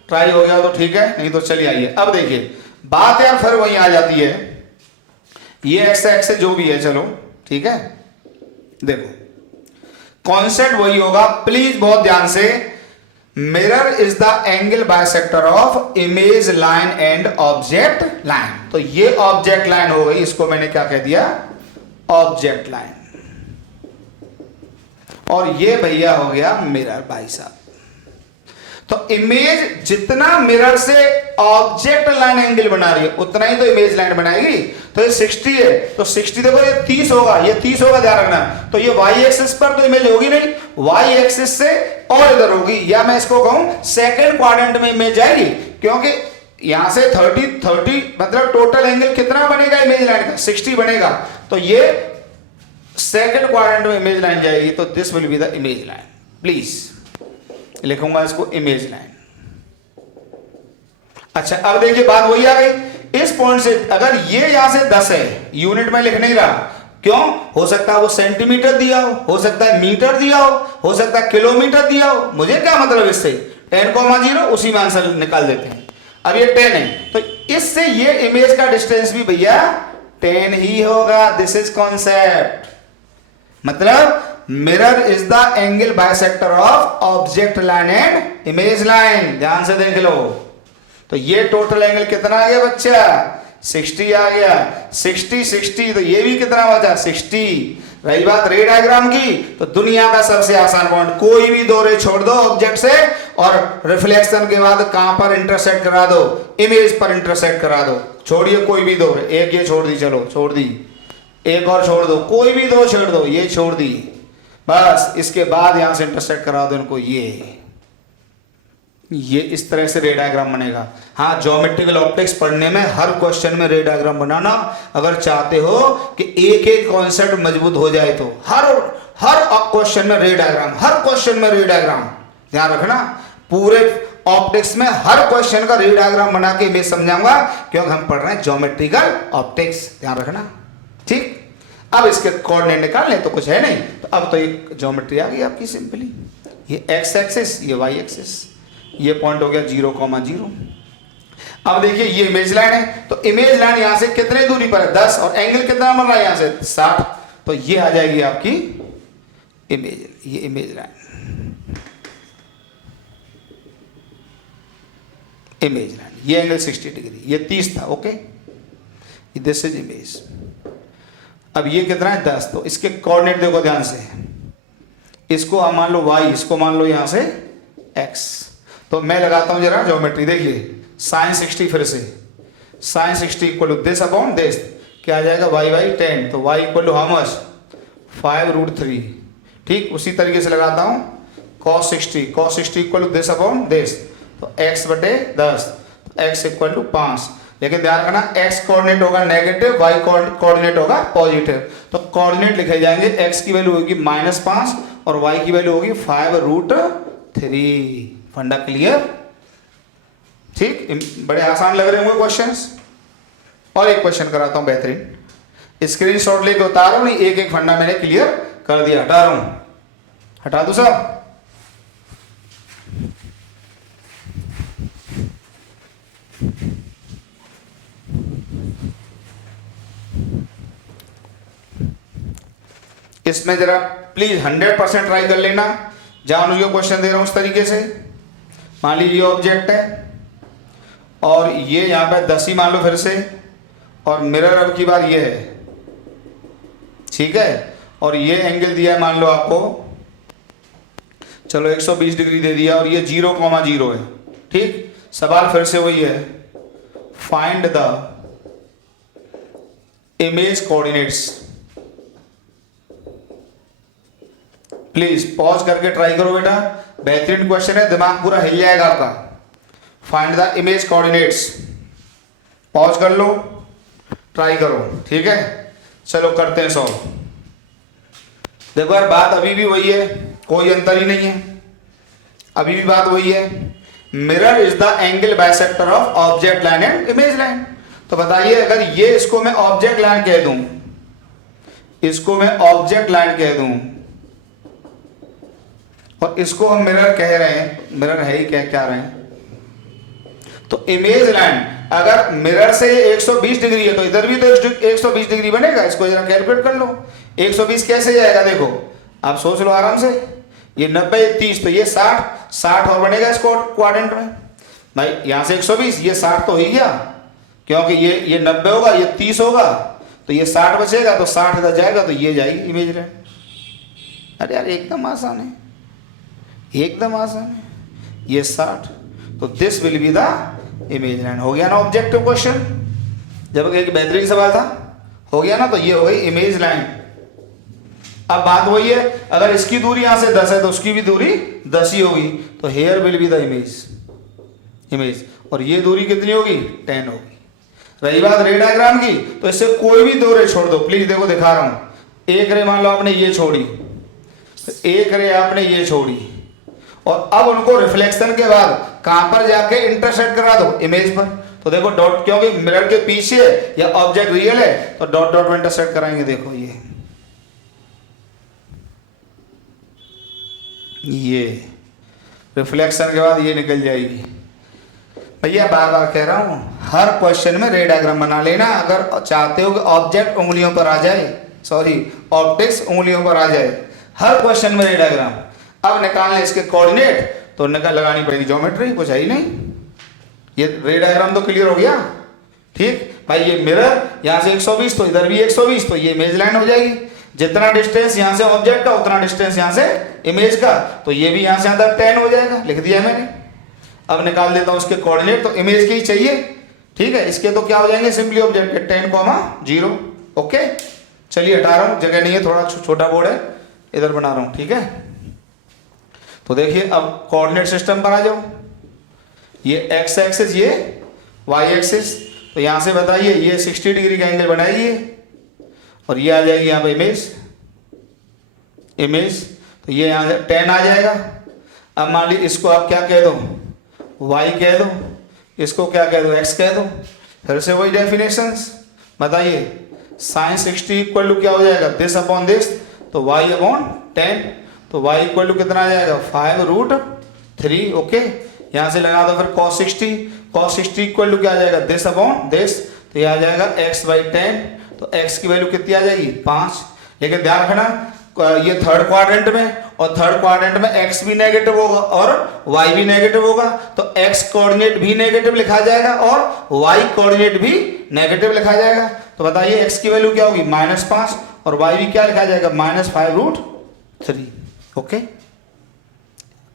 ट्राई हो गया तो ठीक है, नहीं तो चलिए आइए। अब देखिए बात यार फिर वहीं आ जाती है, ये एक्स एक्स जो भी है, चलो ठीक है। देखो कॉन्सेप्ट वही होगा, प्लीज बहुत ध्यान से। Mirror is the angle bisector of image line and object line. तो ये ऑब्जेक्ट लाइन हो गई, इसको मैंने क्या कह दिया, ऑब्जेक्ट लाइन, और ये भैया हो गया मिरर भाई साहब। तो इमेज जितना मिरर से ऑब्जेक्ट लाइन एंगल बना रही है उतना ही तो इमेज लाइन बनाएगी। तो ये 60 है, तो 60 देखो ये 30 होगा, ये 30 होगा, ध्यान रखना। तो ये वाई एक्सिस पर तो इमेज होगी नहीं, वाई एक्सिस से और इधर होगी, या मैं इसको कहूं सेकंड क्वाड्रेंट में इमेज जाएगी, क्योंकि यहां से 30 मतलब टोटल एंगल कितना बनेगा इमेज लाइन का, 60 बनेगा। तो ये सेकंड क्वाड्रेंट में इमेज लाइन जाएगी, तो this will be the image line. Please लिखूंगा इसको इमेज लाइन। अच्छा अब देखिए बात वही आ गई, इस पॉइंट से अगर ये यहां से 10 है, यूनिट में लिख नहीं रहा, क्यों, हो सकता है वो सेंटीमीटर दिया हो सकता है मीटर दिया हो सकता है किलोमीटर दिया हो, मुझे क्या मतलब इससे, 10,0 उसी में आंसर निकाल देते हैं। अब ये 10 है, तो इससे ये इमेज का डिस्टेंस भी भैया 10 ही होगा। दिस इज कॉन्सेप्ट, मतलब mirror is the angle bisector of object line and image line. ध्यान से देख लो, तो ये टोटल एंगल कितना आ गया बच्चा, 60 आ गया, 60, तो ये भी कितना बचा, 60। रही बात रे डायग्राम की, तो दुनिया का सबसे आसान पॉइंट, कोई भी दो रे छोड़ दो ऑब्जेक्ट से, और रिफ्लेक्शन के बाद कहां पर इंटरसेक्ट करा दो, इमेज पर इंटरसेक्ट करा दो। छोड़िए कोई भी दो रे, एक ये छोड़ दी, चलो छोड़ दी, एक और छोड़ दो, कोई भी दो छोड़ दो, ये छोड़ दी, बस इसके बाद यहां से इंटरसेक्ट करा दो इनको। ये इस तरह से रे डायग्राम बनेगा। हाँ, ज्योमेट्रिकल ऑप्टिक्स पढ़ने में हर क्वेश्चन में रे डायग्राम बनाना अगर चाहते हो कि एक एक कॉन्सेप्ट मजबूत हो जाए, तो हर क्वेश्चन में रे डायग्राम, हर क्वेश्चन में रे डायग्राम, ध्यान रखना। पूरे ऑप्टिक्स में हर क्वेश्चन का रे डायग्राम बना के मैं समझाऊंगा, क्योंकि हम पढ़ रहे हैं ज्योमेट्रिकल ऑप्टिक्स, ध्यान रखना। ठीक, अब इसके कोऑर्डिनेट निकाल लें तो कुछ है नहीं, तो अब तो एक ज्योमेट्री आ गई आपकी सिंपली। ये एक्स एक्सिस, ये वाई एक्सिस, ये पॉइंट हो गया 0,0। अब देखिए ये इमेज लाइन है, तो इमेज लाइन यहां से कितने दूरी पर है, 10, और एंगल कितना बन रहा है यहां से 60, तो ये आ जाएगी आपकी इमेज, ये इमेज लाइन, इमेज लाइन, ये एंगल 60 डिग्री, ये 30 था, ओके, दिस इज इमेज। अब ये कितना है 10, तो इसके कोऑर्डिनेट देखो ध्यान से, इसको आप मान लो y, इसको मान लो यहां से x। तो मैं लगाता हूं जरा ज्योमेट्री, देखिए sin 60, फिर से sin 60 equal to this upon this, क्या आ जाएगा y 10, तो y equal to how much, 5√3। ठीक, उसी तरीके से लगाता हूं cos 60 equal to this upon this, तो x बटे 10, x इक्वल टू 5। लेकिन ध्यान रखना x कोऑर्डिनेट होगा नेगेटिव, y कोऑर्डिनेट होगा पॉजिटिव, तो कोऑर्डिनेट लिखे जाएंगे, x की वैल्यू होगी -5 और y की वैल्यू होगी 5√3। फंडा क्लियर? ठीक, बड़े आसान लग रहे होंगे क्वेश्चंस। और एक क्वेश्चन कराता हूं बेहतरीन, स्क्रीनशॉट लेके उतारो, नहीं एक एक फंडा मैंने क्लियर कर दिया, हटा रहा हूं, हटा दो साहब। इसमें जरा प्लीज 100% ट्राई कर लेना, जानू जो क्वेश्चन दे रहा हूं उस तरीके से। मान लीजिए ये ऑब्जेक्ट है और ये यहां पे 10 ही मान लो फिर से, और मिरर अब की बार ये है, ठीक है, और ये एंगल दिया है मान लो आपको, चलो 120 डिग्री दे दिया, और ये 0,0 है। ठीक, सवाल फिर से वही है, find the image coordinates. Please pause करके ट्राई करो बेटा, बेहतरीन क्वेश्चन है, दिमाग पूरा हिल जाएगा आपका। Find the image coordinates, pause कर लो, ट्राई करो, ठीक है। चलो करते हैं सॉल्व। देखो यार बात अभी भी वही है, कोई अंतर ही नहीं है, अभी भी बात वही है। Mirror is the angle bisector of object line and image line. तो बताइए अगर ये इसको मैं ऑब्जेक्ट लाइन कह दूं, इसको मैं ऑब्जेक्ट लाइन कह दूं और इसको हम मिरर कह रहे हैं, मिरर है ही क्या रहे हैं, तो इमेज लाइन अगर मिरर से 120 डिग्री है तो इधर भी तो 120 डिग्री बनेगा। इसको जरा कैलकुलेट कर लो, 120 कैसे जाएगा, देखो आप सोच लो आराम से, ये 90 30 तो ये 60 और बनेगा इसको क्वाड्रेंट में। भाई यहां से 120, ये 60 तो हो ही गया, क्योंकि ये 90 होगा, ये 30 होगा, तो ये 60 बचेगा, तो 60 इधर जाएगा तो ये जाएगी इमेज लाइन। अरे यार एकदम आसान है, एकदम आसान है, ये 60, तो this will be the image line. हो गया ना ऑब्जेक्टिव क्वेश्चन, जब एक बेहतरीन सवाल था, हो गया ना, तो ये हो गई इमेज लाइन। अब बात वही है, अगर इसकी दूरी यहां से 10 है तो उसकी भी दूरी 10 ही होगी, तो here will be the image, और ये दूरी कितनी होगी, 10 होगी। रही बात रे डायग्राम की, तो इससे कोई भी दो रे छोड़ दो प्लीज, देखो दिखा रहा हूं, एक रे मान लो आपने ये छोड़ी, एक रे आपने ये छोड़ी, और अब उनको रिफ्लेक्शन के बाद कहां पर जाके इंटरसेक्ट करा दो, इमेज पर। तो देखो डॉट, क्योंकि मिरर के पीछे या ऑब्जेक्ट रियल है तो डॉट डॉट में इंटरसेक्ट कराएंगे। देखो ये रिफ्लेक्शन के बाद ये निकल जाएगी। भैया बार बार कह रहा हूं, हर क्वेश्चन में रे डायग्राम बना लेना अगर चाहते हो कि ऑब्जेक्ट उंगलियों पर आ जाए, सॉरी ऑप्टिक्स उंगलियों पर आ जाए, हर क्वेश्चन में रे डायग्राम। अब निकालने इसके कोऑर्डिनेट तो लगानी पड़ेगी ज्योमेट्री, कुछ है ही नहीं। ये रे डायग्राम तो क्लियर हो गया, ठीक भाई। ये मिरर यहां से 120 तो इधर भी 120, तो ये इमेज लाइन हो जाएगी। जितना डिस्टेंस यहां से ऑब्जेक्ट का उतना डिस्टेंस यहां से इमेज का, तो ये भी यहां से अंदर 10 हो जाएगा, लिख दिया मैंने। अब निकाल देता हूं इसके कोऑर्डिनेट, तो इमेज के ही चाहिए, ठीक है। इसके तो क्या हो जाएंगे, सिंपली ऑब्जेक्ट के 10,0। ओके चलिए हटा रहा हूं, जगह नहीं है, थोड़ा छोटा बोर्ड है, इधर बना रहा हूं, ठीक है। तो देखिए अब कोऑर्डिनेट सिस्टम पर आ जाओ, ये एक्स एक्सिस, ये वाई एक्सिस, तो यहां से बताइए ये 60 डिग्री का एंगल बनाइए, और ये आ जाएगी यहाँ पे इमेज, तो ये यहाँ से 10 आ जाएगा। अब मान ली इसको आप क्या कह दो, y कह दो, इसको क्या कह दो, x कह दो। फिर से वही डेफिनेशंस बताइए, साइन 60 इक्वल टू क्या हो जाएगा, दिस अपॉन दिस, तो y अपॉन 10, तो y इक्वल टू कितना आ जाएगा, 5√3। ओके यहाँ से लगा दो फिर cos 60 इक्वल टू क्या आ जाएगा, दिस अपॉन दिस, तो ये आ जाएगा x/10, तो x की वैल्यू कितनी आ जाएगी, 5। लेकिन ध्यान रखना ये थर्ड क्वाड्रेंट में, और थर्ड क्वाड्रेंट में x भी नेगेटिव होगा और y भी नेगेटिव होगा, तो x कोऑर्डिनेट भी नेगेटिव लिखा जाएगा और y कोऑर्डिनेट भी नेगेटिव लिखा जाएगा। तो बताइए x की वैल्यू क्या होगी, -5, और y भी क्या लिखा जाएगा, -5√3। ओके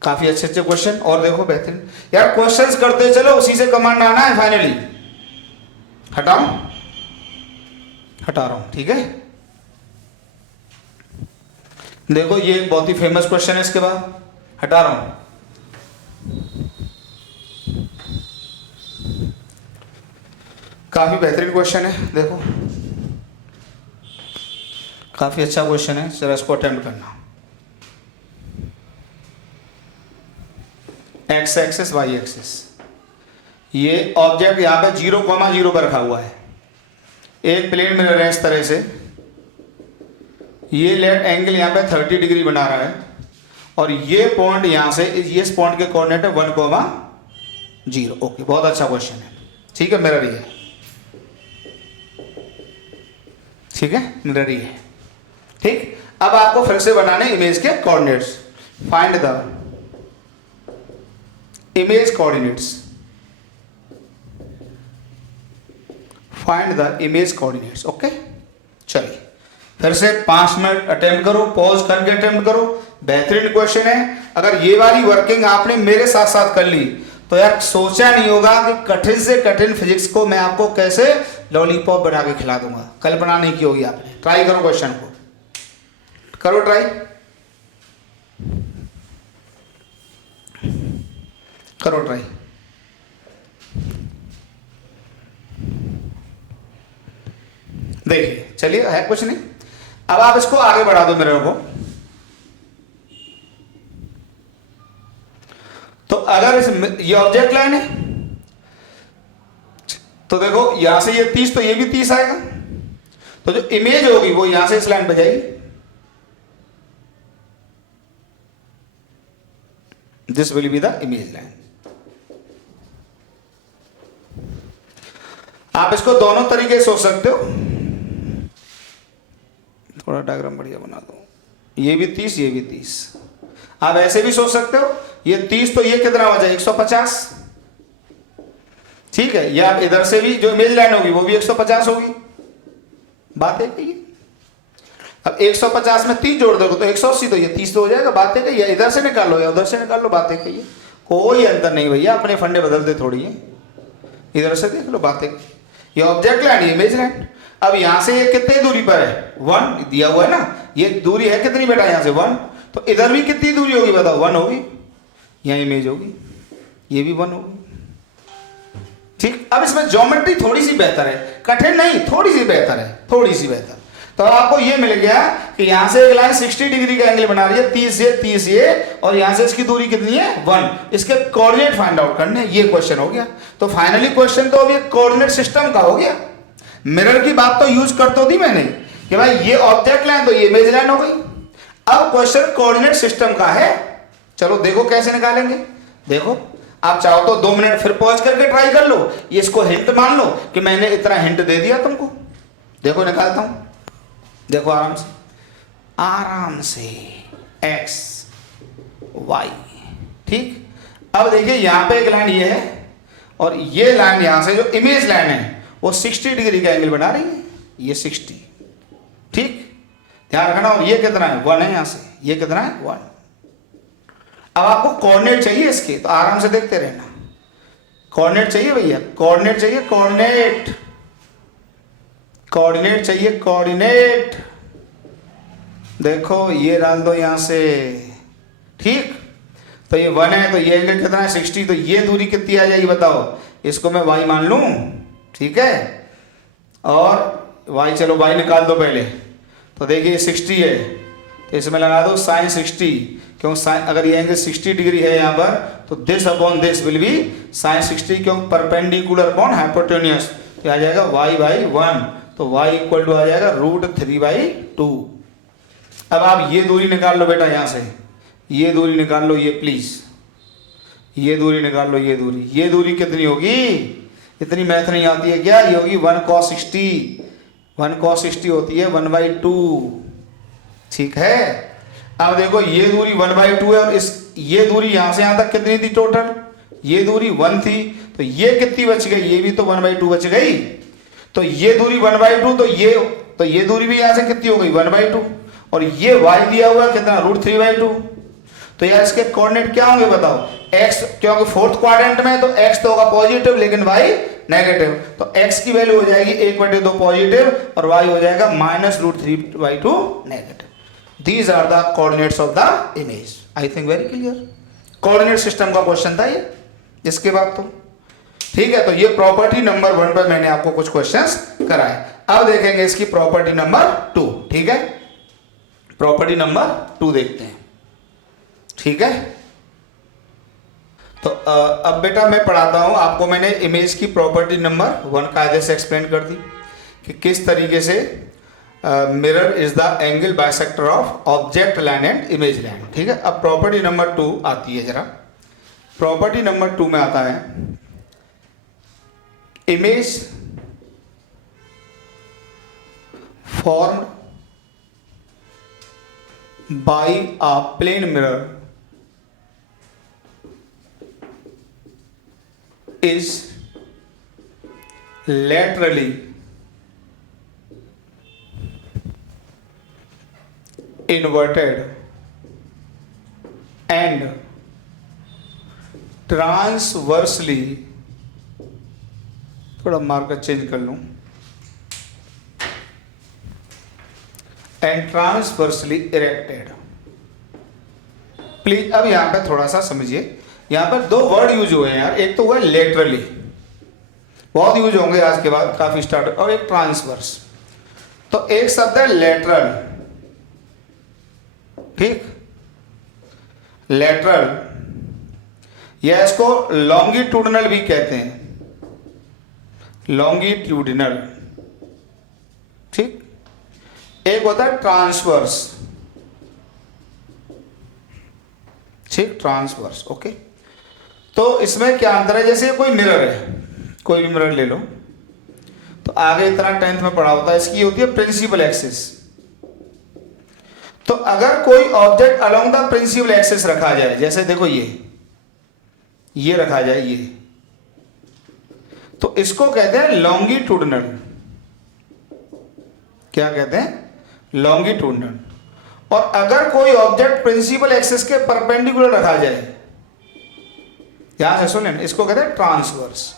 काफी अच्छे क्वेश्चन, और देखो बेहतरीन यार क्वेश्चंस करते चलो, उसी से कमांड आना है फाइनली। हटा रहा हूं, ठीक है। देखो ये एक बहुत ही फेमस क्वेश्चन है, इसके बाद हटा रहा हूं, काफी बेहतरीन क्वेश्चन है, देखो काफी अच्छा क्वेश्चन है, जरा इसको अटेम्प्ट करना। एक्स एक्सिस वाई एक्सिस, ये ऑब्जेक्ट यहाँ पे 0,0 पर रखा हुआ है, एक प्लेन मिरर है इस तरह से, ये लेफ्ट एंगल यहाँ पे 30 डिग्री बना रहा है, और ये पॉइंट यहाँ से, ये इस पॉइंट के कोऑर्डिनेट है 1,0। ओके बहुत अच्छा क्वेश्चन है, ठीक है। मिरर ही है, ठीक है, मिरर ही है, ठीक। अब आपको फिर से बनाने इमेज के coordinates, find the image coordinates, find the image coordinates. Okay चलिए फिर से 5 मिनट अटेम्प्ट करो, पॉज करके अटेम्प्ट करो, बेहतरीन क्वेश्चन है। अगर ये वाली वर्किंग आपने मेरे साथ साथ कर ली तो यार सोचा नहीं होगा कि कठिन से कठिन फिजिक्स को मैं आपको कैसे लॉलीपॉप बना के खिला दूंगा, कल्पना नहीं की होगी आपने। ट्राई करो, क्वेश्चन को करो ट्राई, करो ट्राई। देखिए चलिए है कुछ नहीं, अब आप इसको आगे बढ़ा दो मिरर को, तो अगर ये ऑब्जेक्ट लाइन है तो देखो यहां से ये 30 तो ये भी 30 आएगा, तो जो इमेज होगी वो यहां से इस लाइन पे जाएगी। This will be the image line. आप इसको दोनों तरीके से सोच सकते हो, थोड़ा डायग्राम बढ़िया बना दो। ये भी 30 ये भी 30। आप ऐसे भी सोच सकते हो, ये 30 तो ये कितना हो जाए 150, ठीक है। या आप इधर से भी जो इमेज लाइन होगी वो भी 150 होगी, बात है कही। अब 150 में 30 जोड़ दोगे तो 180, तो ये 30 तो हो जाएगा, बात है कही। या इधर से निकाल लो या उधर से निकाल लो, बात है कही। कोई अंतर नहीं भैया, अपने फंडे बदलते थोड़ी है। इधर से देख लो, बात है। ये ऑब्जेक्ट लाइन, ये इमेज लाइन। अब यहां से ये कितनी दूरी पर है 1 दिया हुआ है ना, ये दूरी है कितनी बेटा यहां से 1, तो इधर भी कितनी दूरी होगी बताओ 1 होगी, यहां इमेज होगी, ये भी 1 होगी, ठीक। अब इसमें ज्योमेट्री थोड़ी सी बेहतर है, कठिन नहीं, थोड़ी सी बेहतर है, थोड़ी सी बेहतर। तो आपको ये मिल गया कि यहां से एक लाइन 60 डिग्री का एंगल बना रही है, 30 ये और यहां से इसकी दूरी कितनी है 1। इसके कोऑर्डिनेट फाइंड आउट करने, ये क्वेश्चन हो गया। तो फाइनली क्वेश्चन तो अभी कोऑर्डिनेट सिस्टम का हो गया। मिरर की बात तो यूज कर तो दी मैंने कि भाई ये ऑब्जेक्ट लाइन तो ये इमेज लाइन हो गई। अब क्वेश्चन कोऑर्डिनेट सिस्टम का है। चलो देखो कैसे निकालेंगे। देखो आप चाहो तो 2 मिनट फिर पॉज करके ट्राई कर लो, ये इसको हिंट मान लो कि मैंने इतना हिंट दे दिया तुमको। देखो निकालता हूं, देखो आराम से x y, ठीक। अब देखिए यहां पे एक लाइन ये है और ये लाइन यहां से जो इमेज लाइन है वो 60 डिग्री का एंगल बना रही है, ये 60, ठीक। ध्यान रखना। और ये कितना है 1 है, यहां से ये कितना है 1। अब आपको कोऑर्डिनेट चाहिए इसके, तो आराम से देखते रहना। कोऑर्डिनेट चाहिए भैया, कोऑर्डिनेट चाहिए, कोऑर्डिनेट चाहिए, कोऑर्डिनेट। देखो ये डाल दो यहां से, ठीक। तो ये 1 है, तो ये एंगल कितना है 60, तो ये दूरी कितनी आ जाएगी बताओ। इसको मैं y मान लूं, ठीक है। और y, चलो y निकाल दो पहले। तो देखिए 60 है, तो इसमें लगा दो sin 60, क्यों अगर ये एंगल 60 डिग्री है यहाँ पर, तो this upon this will be sin 60, क्यों परपेंडिकुलर अपॉन हाइपोटेन्यूस, तो आ जाएगा y/1, तो y इक्वल टू आ जाएगा √3/2। अब आप ये दूरी निकाल लो बेटा, यहाँ से ये दूरी निकाल लो, ये प्लीज ये दूरी निकाल लो, ये दूरी कितनी होगी, इतनी मैथ नहीं आती है क्या, ये होगी 1 cos 60, 1 cos 60 होती है 1/2, ठीक है। अब देखो ये दूरी 1/2 है और ये दूरी यहां से यहां तक कितनी थी टोटल, ये दूरी 1 थी, तो ये कितनी बच गई, ये भी तो 1/2 बच गई। तो ये दूरी 1/2, तो ये दूरी भी यहां से कितनी हो गई 1/2, और ये y दिया हुआ कितना √3/2। तो यार इसके कोऑर्डिनेट क्या होंगे बताओ, x, क्योंकि फोर्थ क्वाड्रेंट में तो x तो होगा पॉजिटिव लेकिन y नेगेटिव, तो x की वैल्यू हो जाएगी 1/2 पॉजिटिव और y हो जाएगा -√3/2 negative. These are the coordinates of the image. I think very clear. Coordinate system का क्वेश्चन था ये, इसके बाद तो ठीक है। तो ये प्रॉपर्टी नंबर 1 पर मैंने आपको कुछ क्वेश्चंस कराए। अब देखेंगे इसकी प्रॉपर्टी नंबर 2, ठीक है। प्रॉपर्टी नंबर 2 देखते हैं, ठीक है। तो अब बेटा मैं पढ़ाता हूं आपको। मैंने इमेज की प्रॉपर्टी नंबर 1 कायदे से एक्सप्लेन कर दी कि किस तरीके से mirror is the angle bisector of object line and image line, ठीक है। अब प्रॉपर्टी नंबर 2 आती है, जरा प्रॉपर्टी नंबर 2 में आता है image formed by a plane mirror is laterally inverted and transversely, थोड़ा मार्कर चेंज कर लूं, एंड ट्रांसवर्सली इरेक्टेड। प्लीज अब यहां पर थोड़ा सा समझिए, यहां पर 2 वर्ड यूज हुए हैं यार। एक तो हुआ लेटरली, बहुत यूज होंगे आज के बाद काफी स्टार्ट, और एक ट्रांसवर्स। तो एक शब्द है लेटरल, ठीक, लेटरल, या इसको लॉन्गिट्यूडनल भी कहते हैं, लॉन्गिट्यूडनल। ठीक, एक होता है ट्रांसवर्स। ठीक, ट्रांसवर्स। ओके, तो इसमें क्या अंतर है? जैसे कोई मिरर है, कोई भी मिरर ले लो, तो आगे इतना 10th में पढ़ा होता है, इसकी होती है प्रिंसिपल एक्सिस। तो अगर कोई object along the principal axis रखा जाए, जैसे देखो ये रखा जाए ये, तो इसको कहते हैं लॉन्गिट्यूडनल। क्या कहते हैं? लॉन्गिट्यूडनल। और अगर कोई ऑब्जेक्ट प्रिंसिपल एक्सिस के परपेंडिकुलर रखा जाए, यहां से सुन लेना, इसको कहते हैं ट्रांसवर्स।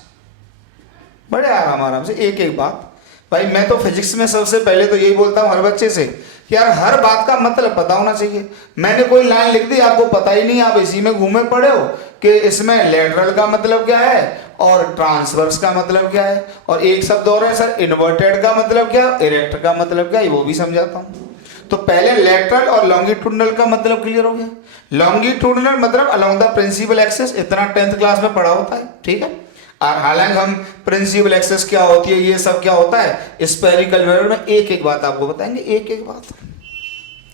बड़े आराम से एक एक बात। भाई मैं तो फिजिक्स में सबसे पहले तो यही बोलता हूं हर बच्चे से कि यार हर बात का मतलब पता होना चाहिए। मैंने कोई लाइन लिख दी, आपको पता ही नहीं, आप इसी में घूमे पड़े हो कि इसमें लेटरल का मतलब क्या है और ट्रांसवर्स का मतलब क्या है, और एक शब्द और है सर इन्वर्टेड का मतलब क्या, इरेक्ट का मतलब क्या है, वो भी समझाता हूं। तो पहले लेटरल और लॉन्गिट्यूडनल का मतलब क्लियर हो गया। लॉन्गिट्यूडनल मतलब अलोंग द प्रिंसिपल एक्सिस, इतना 10th क्लास में पढ़ा होता है। ठीक है, और हालांकि हम प्रिंसिपल एक्सिस क्या होती है, ये सब क्या होता है, स्फेरिकल मिरर में एक एक बात आपको बताएंगे, एक एक बात।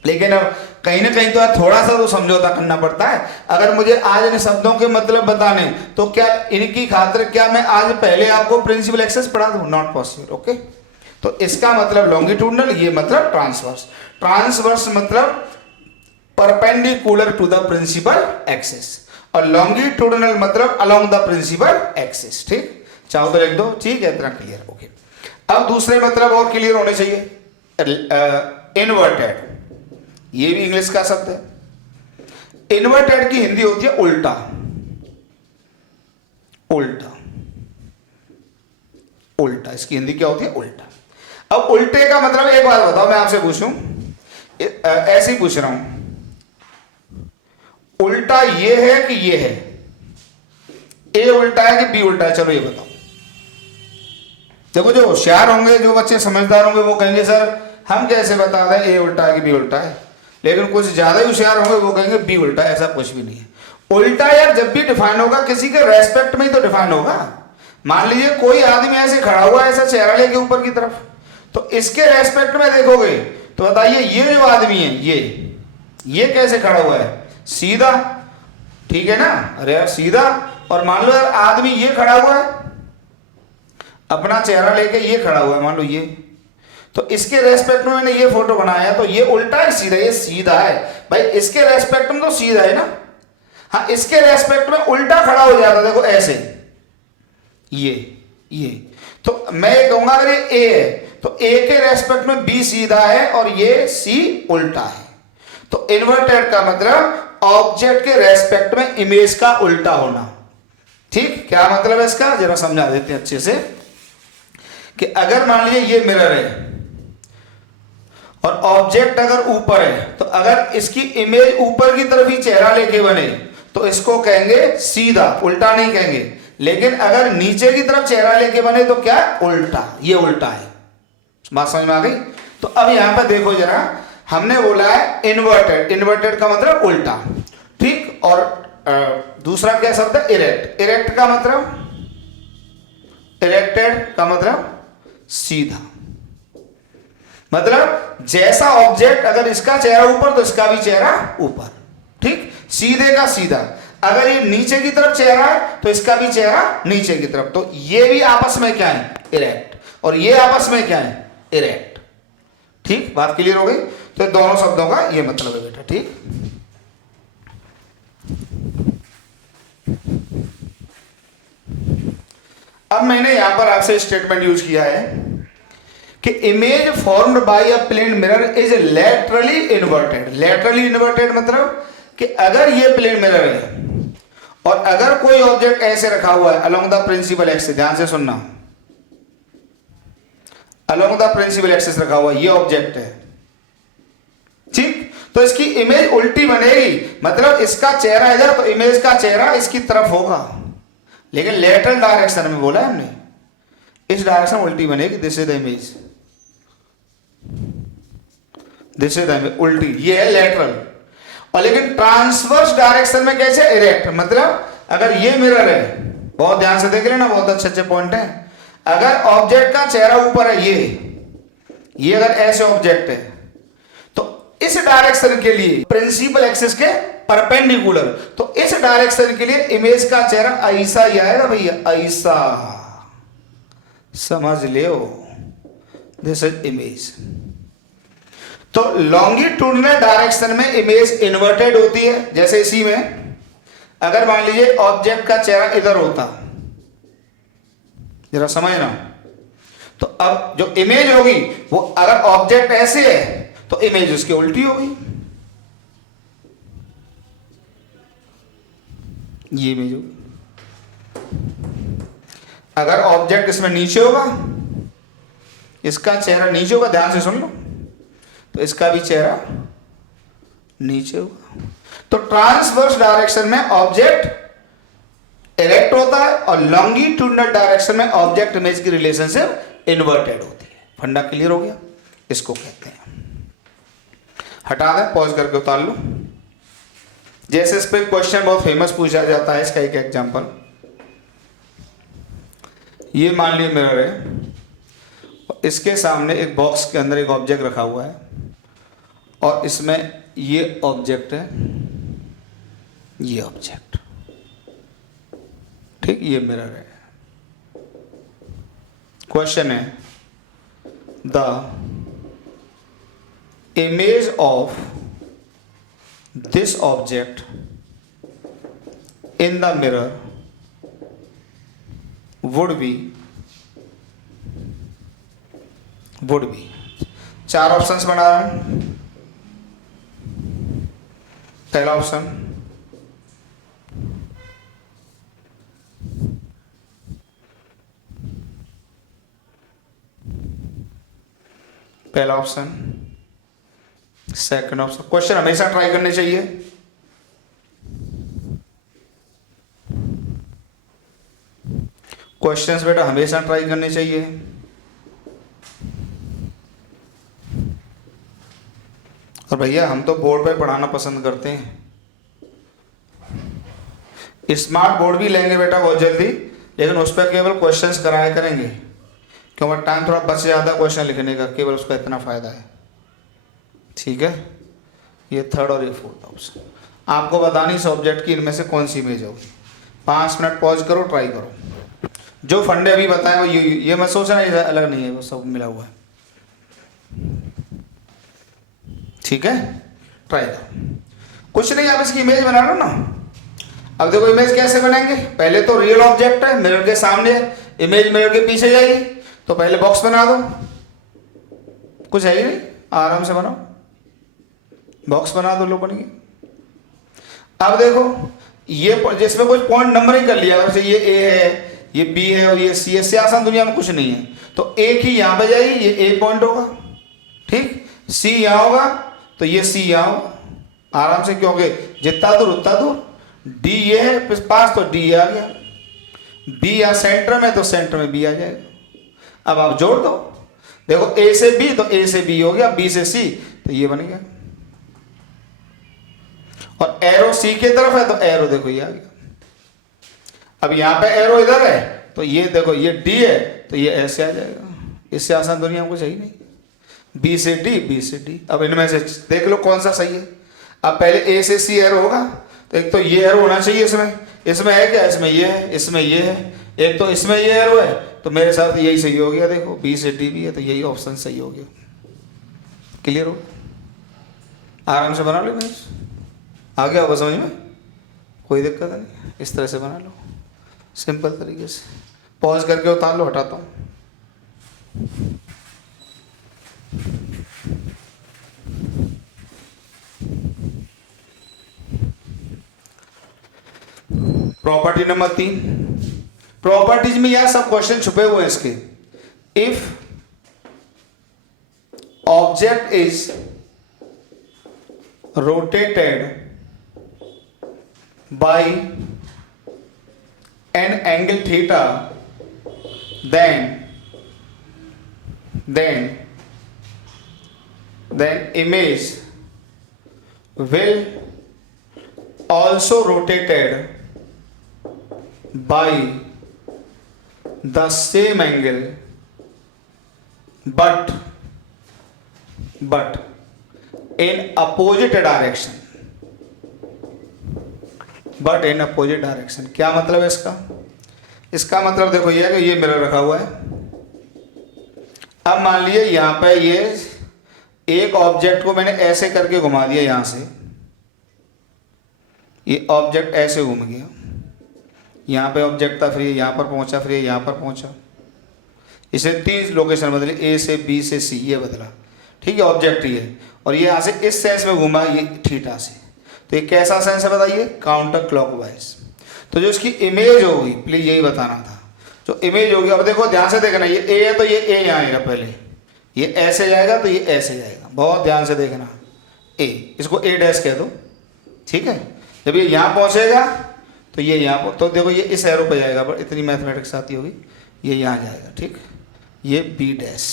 लेकिन अब कहीं ना कहीं तो थोड़ा सा तो समझौता करना पड़ता है। अगर मुझे आज इन शब्दों के मतलब बताने, तो क्या इनकी खातिर क्या मैं आज पहले आपको प्रिंसिपल एक्सिस पढ़ा दूं? Not possible. ओके, तो इसका मतलब लॉन्गिट्यूडनल, ये मतलब ट्रांसवर्स। ट्रांसवर्स मतलब perpendicular to the principal axis, और लॉन्गिट्यूडनल मतलब अलोंग द प्रिंसिपल एक्सिस। ठीक, चाहो तो लिख दो। ठीक है, इतना क्लियर। ओके, अब दूसरे मतलब और क्लियर होने चाहिए। इन्वर्टेड, ये भी इंग्लिश का शब्द है। इन्वर्टेड की हिंदी होती है उल्टा। उल्टा, उल्टा, इसकी हिंदी क्या होती है? उल्टा। अब उल्टे का मतलब एक बात बताओ, मैं आपसे पूछूं, ऐसे ही पूछ रहा हूं, उल्टा ये है कि ये है? ए उल्टा है कि बी उल्टा है? चलो ये बताओ। देखो जो होशियार होंगे, जो बच्चे समझदार होंगे, वो कहेंगे सर हम कैसे बता दें ए उल्टा है कि बी उल्टा है। लेकिन कुछ ज्यादा ही होशियार होंगे, वो कहेंगे बी उल्टा है। ऐसा कुछ भी नहीं है। उल्टा यार जब भी डिफाइन होगा किसी के रेस्पेक्ट में ही तो डिफाइन होगा। मान लीजिए कोई आदमी ऐसे खड़ा हुआ है, ऐसा चेहरा लेके ऊपर की तरफ, तो इसके रेस्पेक्ट में देखोगे तो बताइए ये जो आदमी है ये कैसे खड़ा हुआ है? सीधा। ठीक है ना? अरे यार सीधा। और मान लो यार आदमी ये खड़ा हुआ है, अपना चेहरा लेके ये खड़ा हुआ है, मान लो ये, तो इसके रेस्पेक्ट में मैंने ये फोटो बनाया, तो ये उल्टा है सीधा? ये सीधा है भाई। इसके रेस्पेक्ट में तो सीधा है ना। हाँ, इसके रेस्पेक्ट में उल्टा खड़ा हो जाता, देखो ऐसे, ये तो मैं कहूंगा अगर ये ए है तो ए के रेस्पेक्ट में बी सीधा है और ये सी उल्टा है। तो इन्वर्टेड का मतलब ऑब्जेक्ट के रेस्पेक्ट में इमेज का उल्टा होना। ठीक, क्या मतलब है इसका? जरा समझा देते हैं अच्छे से कि अगर मान लीजिए ये मिरर है और ऑब्जेक्ट अगर ऊपर है, तो अगर इसकी इमेज ऊपर की तरफ ही चेहरा लेके बने तो इसको कहेंगे सीधा, उल्टा नहीं कहेंगे। लेकिन अगर नीचे की तरफ चेहरा लेके बने तो क्या? उल्टा। ये उल्टा है। बात समझ में आ गई? तो अब यहां पर देखो जरा, हमने बोला है इन्वर्टेड। इन्वर्टेड का मतलब उल्टा। ठीक, और दूसरा क्या शब्द है? इरेक्ट। इरेक्ट का मतलब, इरेक्टेड का मतलब सीधा। मतलब जैसा ऑब्जेक्ट, अगर इसका चेहरा ऊपर तो इसका भी चेहरा ऊपर। ठीक, सीधे का सीधा। अगर ये नीचे की तरफ चेहरा है तो इसका भी चेहरा नीचे की तरफ। तो ये भी आपस में क्या है? इरेक्ट। और ये आपस में क्या है? इरेक्ट। ठीक, बात क्लियर हो गई? तो दोनों शब्दों का ये मतलब है बेटा। ठीक, अब मैंने यहां पर आपसे स्टेटमेंट यूज किया है कि image formed by a plane mirror is laterally inverted. Laterally inverted मतलब कि अगर ये प्लेन मिरर है और अगर कोई ऑब्जेक्ट ऐसे रखा हुआ है अलोंग द प्रिंसिपल एक्सिस, ध्यान से सुनना, अलोंग द प्रिंसिपल एक्सिस रखा हुआ ये ऑब्जेक्ट है। ठीक, तो इसकी इमेज उल्टी बनेगी, मतलब इसका चेहरा इधर तो इमेज का चेहरा इसकी तरफ होगा। लेकिन लेटरल डायरेक्शन में बोला है हमने, इस डायरेक्शन उल्टी बनेगी। This is the image, this is the image, उल्टी। ये है लेटरल। और लेकिन ट्रांसवर्स डायरेक्शन में कैसे? इरेक्ट। मतलब अगर ये मिरर है, बहुत ध्यान से देख लेना, बहुत अच्छे अच्छे पॉइंट है। अगर ऑब्जेक्ट का चेहरा ऊपर है, ये अगर ऐसे ऑब्जेक्ट है तो इस डायरेक्शन के लिए प्रिंसिपल एक्सिस के परपेंडिकुलर, तो इस डायरेक्शन के लिए इमेज का चेहरा ऐसा ही आएगा भैया, ऐसा समझ लियो, दिस इज इमेज। तो लॉन्गिट्यूडिनल डायरेक्शन में इमेज इन्वर्टेड होती है। जैसे इसी में अगर मान लीजिए ऑब्जेक्ट का चेहरा इधर होता, जरा समझना, तो अब जो इमेज होगी वो अगर ऑब्जेक्ट ऐसे है तो इमेज उसकी उल्टी होगी। ये इमेज होगी। अगर ऑब्जेक्ट इसमें नीचे होगा, इसका चेहरा नीचे होगा, ध्यान से सुन लो, तो इसका भी चेहरा नीचे होगा। तो ट्रांसवर्स डायरेक्शन में ऑब्जेक्ट इरेक्ट होता है और लॉन्गिट्यूडिनल डायरेक्शन में ऑब्जेक्ट इमेज की रिलेशनशिप इन्वर्टेड होती है। फंडा क्लियर हो गया? इसको कहते हैं, हटा दें, पॉज करके उतार लो। जैसे इस पे क्वेश्चन बहुत फेमस पूछा जाता है, इसका एक एग्जांपल, ये मान लीजिए मिरर है, इसके सामने एक बॉक्स के अंदर एक ऑब्जेक्ट रखा हुआ है और इसमें ये ऑब्जेक्ट है, ये ऑब्जेक्ट, ठीक, ये मिरर है। क्वेश्चन है, the image of this object in the mirror would be, चार ऑप्शंस बना रहा हूं। पहला ऑप्शन, सेकंड ऑप्शन। क्वेश्चन हमेशा ट्राई करने चाहिए। क्वेश्चंस बेटा हमेशा ट्राई करने चाहिए। और भैया हम तो बोर्ड पे पढ़ाना पसंद करते हैं, स्मार्ट बोर्ड भी लेंगे बेटा बहुत जल्दी, लेकिन उस पर केवल क्वेश्चंस कराया करेंगे, क्योंकि टाइम थोड़ा बच जाता है क्वेश्चन लिखने का, केवल उसका इतना फायदा है। ठीक है, ये थर्ड और ये फोर्थ ऑप्शन। आपको बतानी इस ऑब्जेक्ट की इनमें से कौन सी इमेज होगी। 5 मिनट पॉज करो, ट्राई करो। जो फंडे अभी बताए वो ये मत सोचना ये अलग नहीं है, वो सब मिला हुआ है। ठीक है, ट्राई करो। कुछ नहीं, आप इसकी इमेज बना लो ना। अब देखो इमेज कैसे बनाएंगे। पहले तो रियल ऑब्जेक्ट है, मिरर के सामने है, इमेज मिरर के पीछे जाएगी, तो पहले बॉक्स बना दो। कुछ है ही नहीं, आराम से बनाओ, बॉक्स बना दो, लो बन गई। अब देखो ये जिसमें कुछ पॉइंट नंबरिंग कर लिया, जैसे ये ए है, ये बी है और ये सी है। इससे आसान दुनिया में कुछ नहीं है। तो एक ही यहां पे जाएगी, ये ए पॉइंट होगा, ठीक, सी यहां होगा तो ये सी यहां होगा, आराम से, क्योंकि जितना दूर उतना दूर। डी ये है पास, तो डी आ गया। बी या सेंटर में, तो सेंटर में बी आ जाएगा। अब आप जोड़ दो, देखो ए से बी तो ए से बी हो गया, बी से सी तो ये बन गया, और एरो सी की तरफ है तो एरो देखो ये आ गया। अब यहां पे एरो इधर है तो ये देखो ये डी है तो ये ऐसे आ जाएगा। इससे आसान दुनिया में कुछ है ही नहीं। बी से डी, बी से डी। अब इनमें से देख लो कौन सा सही है। अब पहले ए से सी एरो होगा, तो एक तो ये एरो होना चाहिए इसमें है क्या, इसमें ये है, इसमें ये है, एक तो इसमें ये एरो है, तो मेरे साथ यही सही हो गया। देखो बी से डी भी है तो यही ऑप्शन सही हो गया। क्लियर हो, आराम से बना लो इमेज। आ गया होगा समझ में, कोई दिक्कत नहीं। इस तरह से बना लो सिंपल तरीके से। पॉज करके उतार लो, हटाता हूँ। Property number 3। प्रॉपर्टीज में यह सब क्वेश्चन छुपे हुए हैं इसके। If object is rotated by an angle theta, then image will also rotated by the same angle but in opposite direction, but in opposite direction. क्या मतलब है इसका? इसका मतलब देखो ये है कि ये मिरर रखा हुआ है। अब मान लीजिए यहां पे ये एक ऑब्जेक्ट को मैंने ऐसे करके घुमा दिया, यहां से ये ऑब्जेक्ट ऐसे घूम गया, यहां पे ऑब्जेक्ट था फ्री, यहां पर पहुंचा, फ्री यहां पर पहुंचा, इसे 3 लोकेशन बदली, ए से बी से सी, ये बदला, ठीक है, ऑब्जेक्ट ही है। और ये यहां से इस सेंस में घूमा, ये थीटा से, तो ये कैसा सेंस है बताइए? Counter clockwise. तो जो इसकी इमेज होगी, प्लीज यही बताना था, जो इमेज होगी, अब देखो ध्यान से देखना, ये ए है तो ये ए यहाँ आएगा, पहले ये ऐसे जाएगा तो ये ऐसे जाएगा, बहुत ध्यान से देखना, ए, इसको ए डैश कह दो, ठीक है। जब ये यहाँ पहुंचेगा तो ये यहाँ, तो देखो ये इस एरो पे जाएगा, पर इतनी मैथमेटिक्स आती होगी, ये यहाँ जाएगा, ठीक, ये बी डैश,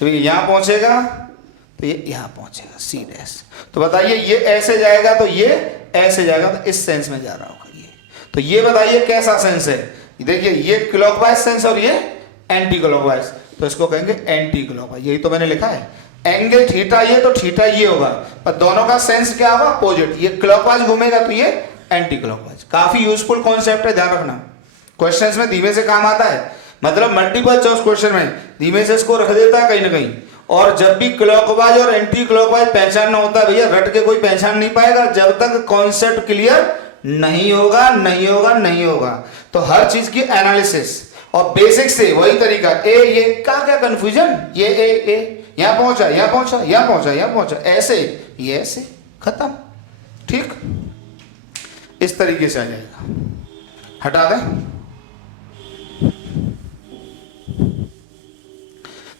जब ये यहाँ पहुंचेगा तो ये यहाँ पहुंचेगा, सी डैश। तो बताइए ये ऐसे जाएगा तो ये ऐसे जाएगा, तो इस सेंस में जा रहा होगा ये। तो ये बताइए कैसा सेंस है? देखिए ये क्लॉकवाइज सेंस और ये एंटी क्लॉकवाइज, तो इसको कहेंगे एंटी क्लॉकवाइज। यही तो मैंने लिखा है, एंगल थीटा ये तो थीटा ये होगा, पर दोनों का सेंस क्या होगा? अपोजिट। ये क्लॉकवाइज घूमेगा तो ये एंटी क्लॉकवाइज। काफी यूजफुल कॉन्सेप्ट है, ध्यान रखना, क्वेश्चंस में धीमे से काम आता है, मतलब मल्टीपल चॉइस क्वेश्चन में धीमे से इसको रख देता है कहीं ना कहीं। और जब भी क्लॉकवाइज और एंटी क्लॉकवाइज पहचानना होता है भैया, रट के कोई पहचान नहीं पाएगा जब तक कॉन्सेप्ट क्लियर नहीं होगा, नहीं होगा, नहीं होगा। तो हर चीज की एनालिसिस और बेसिक से वही तरीका, ए ये क्या कंफ्यूजन, ये ए यहां पहुंचा, यहां पहुंचा, यहां पहुंचा, यहां पहुंचा, ऐसे ये ऐसे, खत्म, ठीक, इस तरीके से आ जाएगा। हटा दें,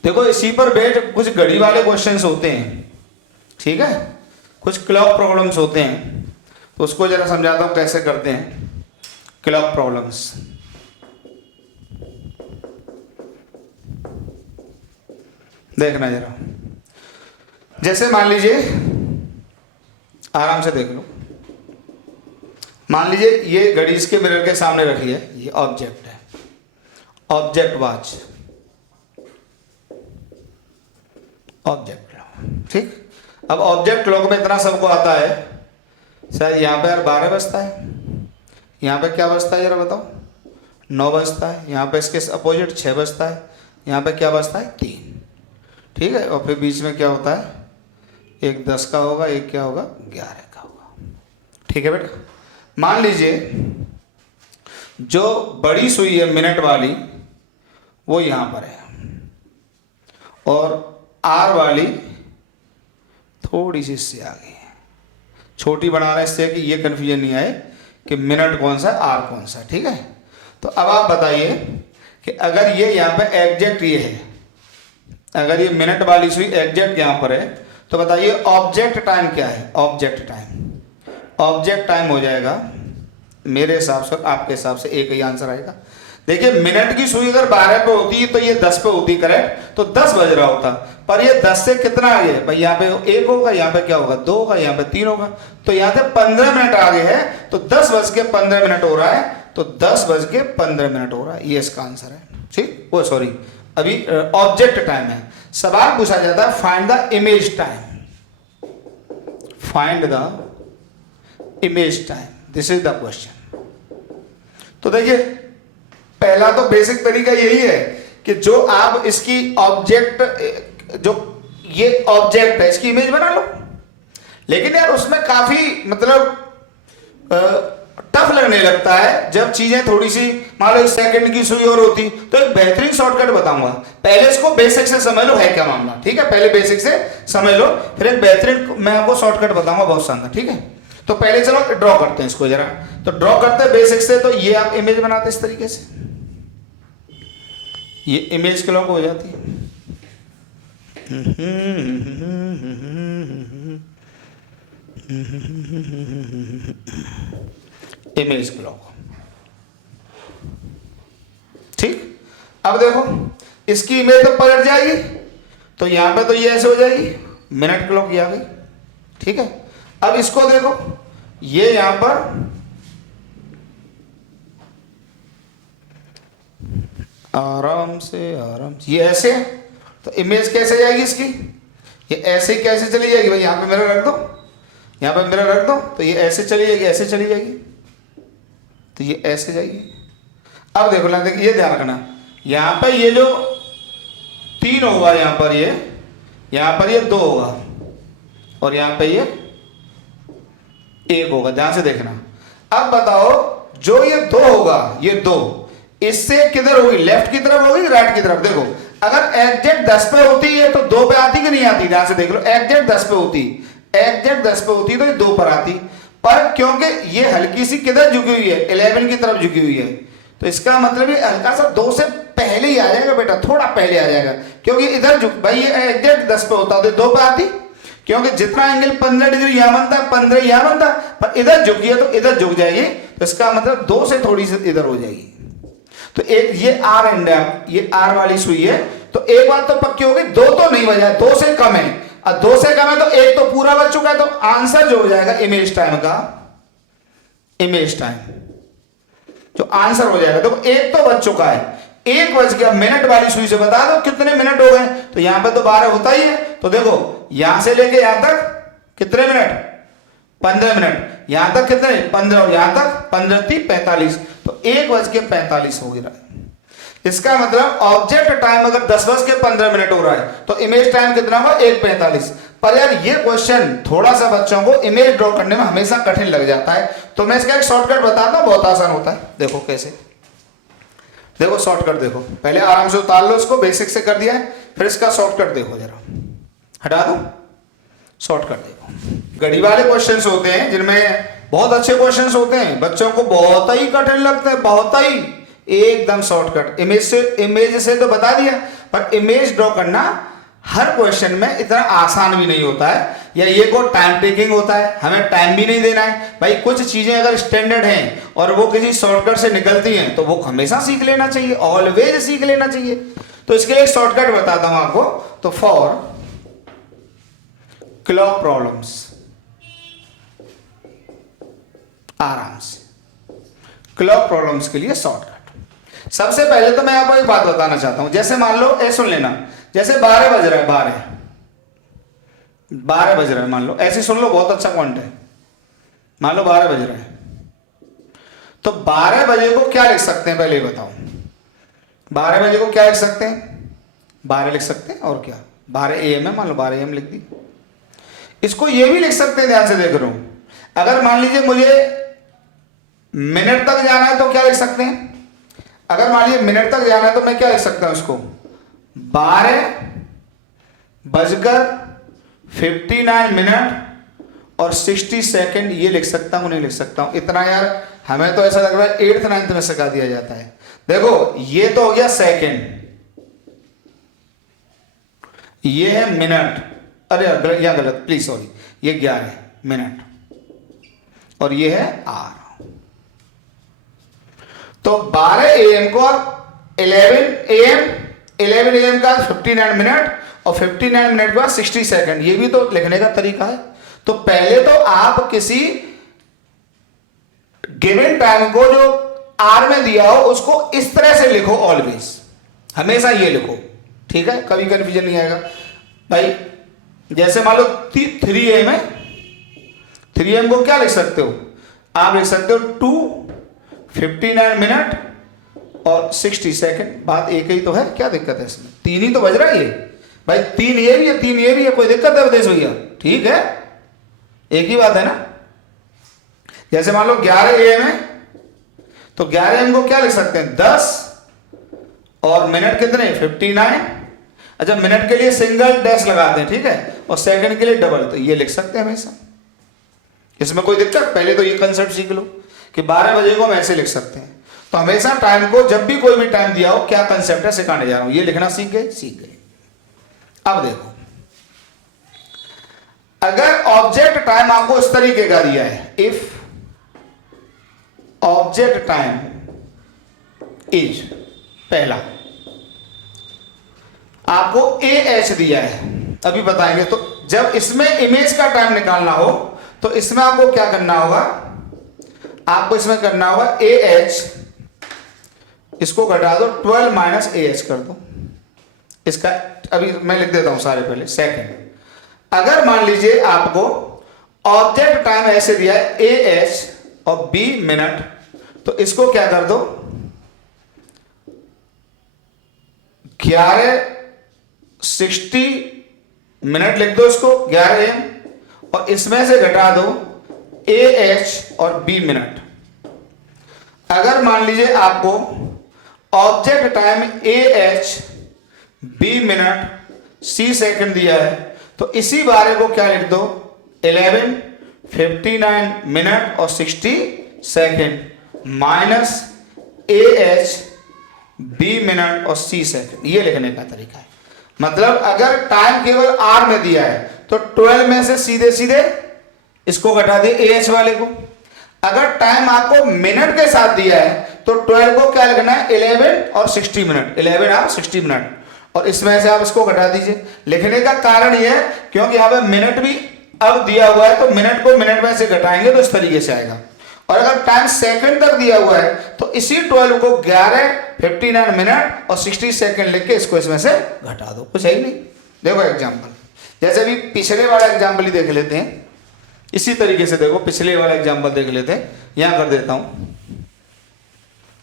देखो इसी पर बेस्ड कुछ घड़ी वाले क्वेश्चंस होते हैं, ठीक है, कुछ क्लॉक प्रॉब्लम्स होते हैं, तो उसको जरा समझाता हूं कैसे करते हैं क्लॉक प्रॉब्लम्स। देखना जरा, जैसे मान लीजिए, आराम से देख लो, मान लीजिए ये घड़ी इसके मिरर के सामने रखी है, ये ऑब्जेक्ट है, ऑब्जेक्ट वॉच, ऑब्जेक्ट, ठीक। अब ऑब्जेक्ट क्लॉक में इतना सबको आता है, शायद यहाँ पे यार 12 बजता है, यहाँ पे क्या बजता है जरा बताओ? 9 बजता है, यहाँ पे इसके अपोजिट 6 बजता है, यहाँ पे क्या बजता है? 3, ठीक है। और फिर बीच में क्या होता है? एक 10 का होगा, एक क्या होगा? 11 का होगा, ठीक है बेटा। मान लीजिए जो बड़ी सुई है मिनट वाली वो यहाँ पर है, और आर वाली थोड़ी सी इससे आगे है, छोटी बनाना इससे कि ये कन्फ्यूजन नहीं आए कि मिनट कौन सा आर कौन सा, ठीक है। तो अब आप बताइए कि अगर ये यहाँ पे एग्जैक्ट ये है, अगर ये मिनट वाली सुई एग्जैक्ट यहाँ पर है, तो बताइए ऑब्जेक्ट टाइम क्या है? ऑब्जेक्ट टाइम हो जाएगा मेरे हिसाब से, आपके हिसाब से एक ही आंसर आएगा। देखिए मिनट की सुई अगर 12 पे होती तो ये 10 पे होती, करेक्ट, तो 10 बज रहा होता, पर ये 10 से कितना आगे है भाई? यहाँ पे 1 होगा, यहाँ पे क्या होगा? 2 होगा, यहाँ पे 3 होगा, तो यहाँ से 15 मिनट आगे है, तो 10:15 हो रहा है, तो 10:15 हो रहा है, ये इसका आंसर है, ठीक। वो सॉरी, अभी ऑब्जेक्ट टाइम है। सवाल पूछा जाता है find the image time, find the image time, this is the question. तो देखिए पहला तो बेसिक तरीका यही है कि जो आप इसकी ऑब्जेक्ट, जो ये ऑब्जेक्ट है इसकी इमेज बना लो, लेकिन यार उसमें काफी मतलब टफ लगने लगता है जब चीजें थोड़ी सी, मान लो सेकंड की सुई और होती, तो एक बेहतरीन शॉर्टकट बताऊंगा। पहले इसको बेसिक से समझ लो है क्या मामला, ठीक है, पहले बेसिक से समझ लो, फिर एक बेहतरीन मैं आपको शॉर्टकट बताऊंगा बहुत शानदार, ठीक है। तो पहले चलो ड्रॉ करते हैं इसको जरा, तो ड्रॉ करते हैं बेसिक से, तो ये आप इमेज बनाते इस तरीके से, ये इमेज क्लॉक हो जाती है, इमेज क्लॉक, ठीक। अब देखो इसकी इमेज तो पलट जाएगी, तो यहां पे तो ये ऐसे हो जाएगी, मिनट क्लॉक ये आ गई, ठीक है। अब इसको देखो, ये यहां पर आराम से ये ऐसे है, तो इमेज कैसे जाएगी इसकी, ये ऐसे कैसे चली जाएगी भाई, यहाँ पे मिरर रख दो, यहाँ पे मिरर रख दो, तो ये ऐसे चली जाएगी, ऐसे चली जाएगी, तो ये ऐसे जाएगी। अब देखो ना, देखिए ये ध्यान रखना, यहाँ पे ये जो 3 होगा, यहाँ पर ये 2 होगा, और यहाँ पे ये 1 होगा, ध्यान से देखना। अब बताओ जो ये 2 होगा, ये 2 इससे किधर होगी, लेफ्ट की तरफ होगी राइट की तरफ। देखो अगर एग्जैक्ट 10 पे होती है तो 2 पे आती कि नहीं आती, ध्यान से देख लो। एग्जैक्ट 10 पे होती तो ये 2 पर आती, पर क्योंकि ये हल्की सी किधर झुकी हुई है, 11 की तरफ झुकी हुई है, तो इसका मतलब ये हल्का सा 2 से पहले ही आ जाएगा बेटा, थोड़ा पहले आ जाएगा, क्योंकि इधर झुक भाई, ये एग्जैक्ट 10 पे होता तो 2 पे आती, क्योंकि जितना एंगल 15 डिग्री यहां बनता है 15 यहां बनता है, पर इधर झुकी है तो इधर झुक जाएगी, तो इसका मतलब 2 से थोड़ी सी इधर हो जाएगी। तो एक ये आर एंड ये आर वाली सुई है, तो एक बात तो पक्की होगी, 2 तो नहीं बजा, 2 से कम है, और 2 से कम है तो 1 तो पूरा बच चुका है, तो आंसर जो हो जाएगा इमेज टाइम का, इमेज टाइम जो आंसर हो जाएगा, तो 1 तो बच चुका है, 1 बज गया। मिनट वाली सुई से बता दो कितने मिनट हो गए, तो यहां पे तो 12 होता ही है, तो देखो यहां से लेके यहां तक कितने मिनट, 15 मिनट, यहां तक कितने 15, और यहां तक 15 थी 45, तो 1:45 हो गया। इसका मतलब ऑब्जेक्ट टाइम अगर 10:15 हो रहा है तो इमेज टाइम कितना हुआ, 1:45। पर यार ये क्वेश्चन थोड़ा सा बच्चों को इमेज ड्रॉ करने में हमेशा कठिन लग जाता है, तो मैं इसका एक शॉर्टकट बताता हूं, बहुत आसान होता है। देखो कैसे, देखो शॉर्टकट देखो, पहले आराम से उतार लो इसको, बेसिक से कर दिया है, फिर इसका शॉर्टकट देखो, जरा हटा दो, शॉर्टकट देखो। घड़ी वाले क्वेश्चंस होते हैं जिनमें बहुत अच्छे क्वेश्चंस होते हैं, बच्चों को बहुत ही कठिन लगते हैं, बहुत ही, एकदम शॉर्टकट। इमेज से तो बता दिया, पर इमेज ड्रॉ करना हर क्वेश्चन में इतना आसान भी नहीं होता है, या ये को टाइम टेकिंग होता है, हमें टाइम भी नहीं देना है भाई। कुछ चीजें अगर स्टैंडर्ड हैं और वो किसी शॉर्टकट से निकलती हैं तो वो हमेशा सीख लेना चाहिए, ऑलवेज सीख लेना चाहिए। तो इसके लिए शॉर्टकट बताता हूं आपको, तो फॉर क्लॉक प्रॉब्लम्स, आराम से क्लॉक प्रॉब्लम्स के लिए शॉर्टकट। सबसे पहले तो मैं आपको एक बात बताना चाहता हूं, जैसे मान लो ए सुन लेना, जैसे 12 बज रहा है, 12 बज रहा है, मान लो ऐसे सुन लो, बहुत अच्छा पॉइंट है। मान लो 12 बज रहा है, तो 12 बजे को क्या लिख सकते हैं, पहले बताओ 12 बजे को क्या लिख सकते हैं, 12 लिख सकते हैं, और क्या 12 AM है, मान लो 12 AM लिख दी। इसको ये भी लिख सकते हैं, ध्यान से देख रहा हूं, अगर मान लीजिए मुझे मिनट तक जाना है तो क्या लिख सकते हैं, अगर मान लीजिए मिनट तक जाना है तो मैं क्या लिख सकता हूं इसको, 12:59 और 60 सेकेंड, ये लिख सकता हूं नहीं लिख सकता हूं, इतना यार हमें तो ऐसा लग रहा है 8th 9th में सिखा दिया जाता है। देखो ये तो हो गया सेकेंड, ये है मिनट, अरे यह गलत, प्लीज सॉरी, ये 11 मिनट, और ये है आर। तो 12 AM को आप 11 AM का 59 मिनट, और 59 मिनट के बाद 60 सेकेंड, ये भी तो लिखने का तरीका है। तो पहले तो आप किसी गिवन टाइम को जो आर में दिया हो उसको इस तरह से लिखो, ऑलवेज, हमेशा ये लिखो, ठीक है, कभी कंफ्यूजन नहीं आएगा भाई। जैसे मान लो 3 AM है, 3 AM को क्या लिख सकते हो, आप लिख सकते हो 2:59 मिनट और 60 सेकेंड, बात एक ही तो है, क्या दिक्कत है इसमें, 3 ही तो बज रहा है ये भाई, 3 ये भी है 3 ये भी है, कोई दिक्कत है विदेश भैया, ठीक है, एक ही बात है ना। जैसे मान लो 11 AM है, तो 11 AM को क्या लिख सकते हैं 10, और मिनट कितने 59, अच्छा मिनट के लिए सिंगल डैश लगाते हैं, ठीक है, और सेकंड के लिए डबल, तो ये लिख सकते हैं हमेशा, इसमें कोई दिक्कत। पहले तो ये कंसेप्ट सीख लो कि 12 बजे को हम ऐसे लिख सकते हैं, तो हमेशा टाइम को जब भी कोई भी टाइम दिया हो, क्या कंसेप्ट है सिखाने जा रहा हूं, ये लिखना सीख गए। अब देखो, अगर ऑब्जेक्ट टाइम आपको इस तरीके का दिया है, इफ ऑब्जेक्ट टाइम इज, पहला आपको AH दिया है, अभी बताएंगे। तो जब इसमें इमेज का टाइम निकालना हो तो इसमें आपको क्या करना होगा, आपको इसमें करना होगा AH इसको घटा दो 12 माइनस AH कर दो। इसका अभी मैं लिख देता हूं सारे पहले सेकंड। अगर मान लीजिए आपको ऑब्जेक्ट टाइम ऐसे दिया है AH और B मिनट, तो इसको क्या कर दो 11:60 मिनट लिख दो, इसको 11 AM, और इसमें से घटा दो AH और B मिनट। अगर मान लीजिए आपको object time AH B minute C second दिया है, तो इसी बारे को क्या लिख दो 11:59 मिनट और 60 second minus AH B minute और C सेकंड। ये लिखने का तरीका है। मतलब अगर टाइम केवल R में दिया है तो 12 में से सीधे सीधे इसको घटा दिए AH वाले को। अगर टाइम आपको मिनट के साथ दिया है तो 12 को क्या लिखना है 11 और 60 मिनट, 11 और 60 मिनट, और इसमें से आप इसको घटा दीजिए। लिखने का कारण यह है क्योंकि यहाँ पे मिनट भी अब दिया हुआ है, तो मिनट को मिनट में से घटाएंगे तो इस तरीके से आएगा। और अगर टाइम सेकंड तक दिया हुआ है तो इसी 12 को 11:59 मिनट और 60 सेकंड लिख के इसको इसमें से घटा दो, कुछ है ही नहीं। देखो एग्जांपल, जैसे अभी पिछले वाला एग्जांपल ही देख लेते हैं, इसी तरीके से देखो पिछले वाला एग्जांपल देख लेते हैं। यहां कर देता हूं,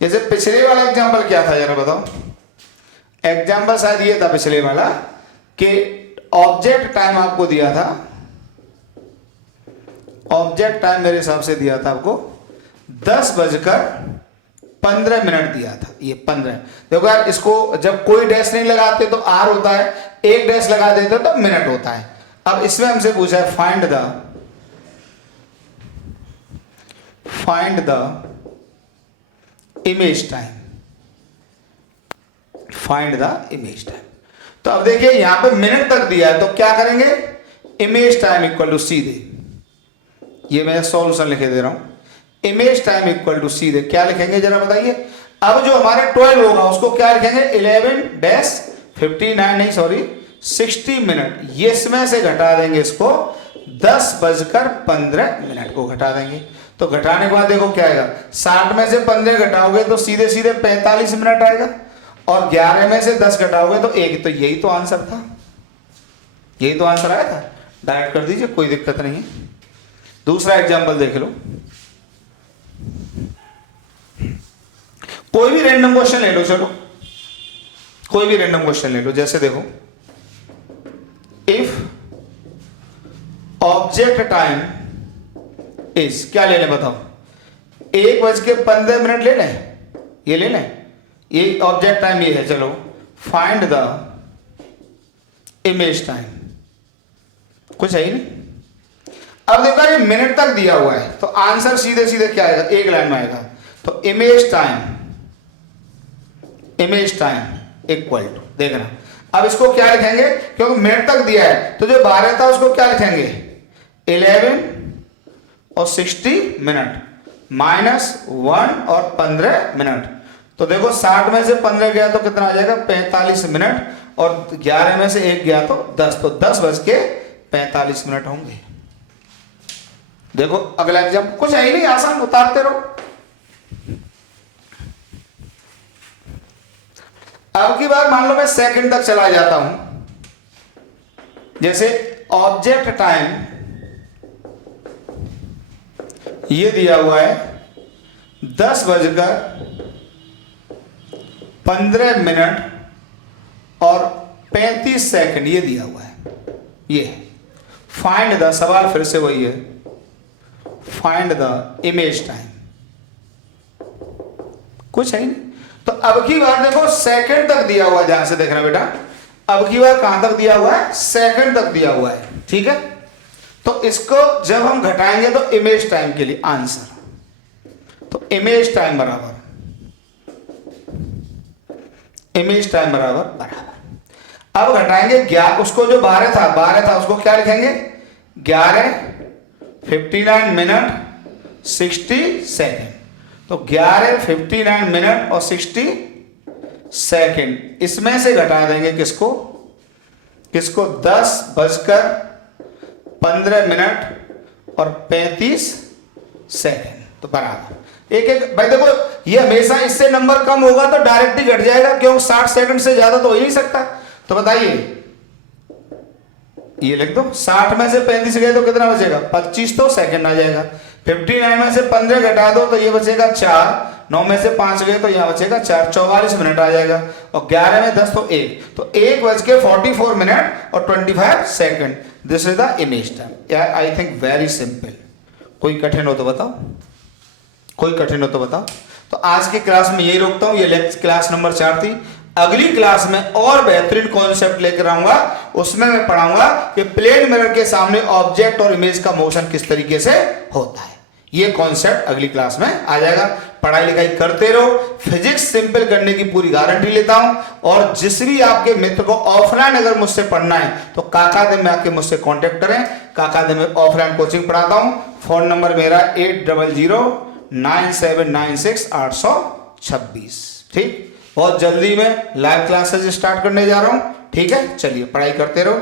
जैसे पिछले वाला एग्जांपल क्या था जरा बताओ। एग्जांपल शायद ये था पिछले वाला कि ऑब्जेक्ट टाइम आपको दिया था, ऑब्जेक्ट टाइम मेरे हिसाब से दिया था आपको 10:15 मिनट दिया था। ये 15, देखो यार इसको जब कोई डैश नहीं लगाते तो R होता है, एक डैश लगा देते तो मिनट होता है। अब इसमें हमसे पूछा है find the image time, find the image time. तो अब देखिए यहां पे मिनट तक दिया है तो क्या करेंगे, इमेज टाइम इक्वल टू सीधे, ये मैं सॉल्यूशन लिखे दे रहा हूं, इमेज टाइम इक्वल टू सीधे क्या लिखेंगे जरा बताइए। अब जो हमारे 12 होगा उसको क्या लिखेंगे 60 मिनट, ये इसमें से घटा देंगे इसको 10:15 मिनट को घटा देंगे। तो घटाने के बाद देखो क्या आएगा, 60 में से 15 घटाओगे तो सीधे सीधे 45 मिनट आएगा, और 11 में से 10 घटाओगे तो 1। तो यही तो आंसर था, यही तो आंसर आया था। डायरेक्ट कर दीजिए, कोई दिक्कत नहीं है। दूसरा एग्जांपल देख लो, कोई भी रैंडम क्वेश्चन ले लो, चलो कोई भी रैंडम क्वेश्चन ले लो। जैसे देखो, इफ ऑब्जेक्ट टाइम इज, क्या ले लें बताओ, 1:15 ले लें, ये ले लें, ये ऑब्जेक्ट टाइम ये है। चलो फाइंड द इमेज टाइम, कुछ है ही नहीं। अब देखो ये मिनट तक दिया हुआ है तो आंसर सीधे सीधे क्या आएगा, एक लाइन में आएगा। तो इमेज टाइम इक्वल टू, देखना अब इसको क्या लिखेंगे, क्योंकि मिनट तक दिया है तो जो 12 था उसको क्या लिखेंगे 11 और 60 मिनट माइनस 1 और 15 मिनट। तो देखो 60 में से 15 गया तो कितना आ जाएगा 45 मिनट, और 11 में से 1 गया तो 10, तो 10:45 मिनट होंगे। देखो अगला एग्जाम्पल, कुछ है ही नहीं, आसान, उतारते रहो। अब की बार मान लो मैं सेकंड तक चला जाता हूं। जैसे ऑब्जेक्ट टाइम ये दिया हुआ है 10:15 मिनट और 35 सेकंड, ये दिया हुआ है। ये फाइंड द, सवाल फिर से वही है, फाइंड द इमेज टाइम, कुछ है ही नहीं। तो अब की बार देखो सेकंड तक दिया हुआ है, ध्यान से देखना बेटा, अब की बार कहां तक दिया हुआ है, सेकंड तक दिया हुआ है, ठीक है। तो इसको जब हम घटाएंगे तो इमेज टाइम के लिए आंसर, तो इमेज टाइम बराबर अब घटाएंगे 11, उसको जो 12 था उसको क्या लिखेंगे 11:59 मिनट 60 सेकेंड। तो 11:59 मिनट और 60 सेकेंड, इसमें से घटा देंगे किसको 10:15 मिनट और 35 सेकेंड, तो बराबर। एक एक भाई देखो, ये हमेशा इससे नंबर कम होगा तो डायरेक्ट ही घट जाएगा, क्यों 60 सेकंड से ज्यादा तो हो ही नहीं सकता। तो बताइए, ये लिख दो, 60 में से 35 गए तो कितना बचेगा, 25 तो सेकंड आ जाएगा। 59 में से 15 घटा दो तो ये बचेगा 4, 9 में से 5 गए तो यहाँ बचेगा 4, 44 मिनट आ जाएगा। और 11 में 10 तो 1, तो 1 बज के 44 मिनट और 25 second. This is the image time. I think very simple. कोई कठिन हो तो बताओ, कोई कठिन हो तो बताओ। तो आज की क्लास में यही रोकता हूं, ये क्लास नंबर 4 थी। अगली क्लास में और बेहतरीन कॉन्सेप्ट लेकर आऊंगा, उसमें मैं पढ़ाऊंगा कि प्लेन मिरर के सामने ऑब्जेक्ट और इमेज का मोशन किस तरीके से होता है। ये कॉन्सेप्ट अगली क्लास में आ जाएगा। पढ़ाई लिखाई करते रहो, फिजिक्स सिंपल करने की पूरी गारंटी लेता हूं। और जिस भी आपके मित्र को ऑफलाइन अगर मुझसे पढ़ना है तो काकादे में आके मुझसे कांटेक्ट करें। काकादे में ऑफलाइन कोचिंग पढ़ाता हूं। फोन नंबर मेरा 8009796826। ठीक, बहुत जल्दी मैं लाइव क्लासेस स्टार्ट करने जा रहा हूं। ठीक है, चलिए पढ़ाई करते रहो।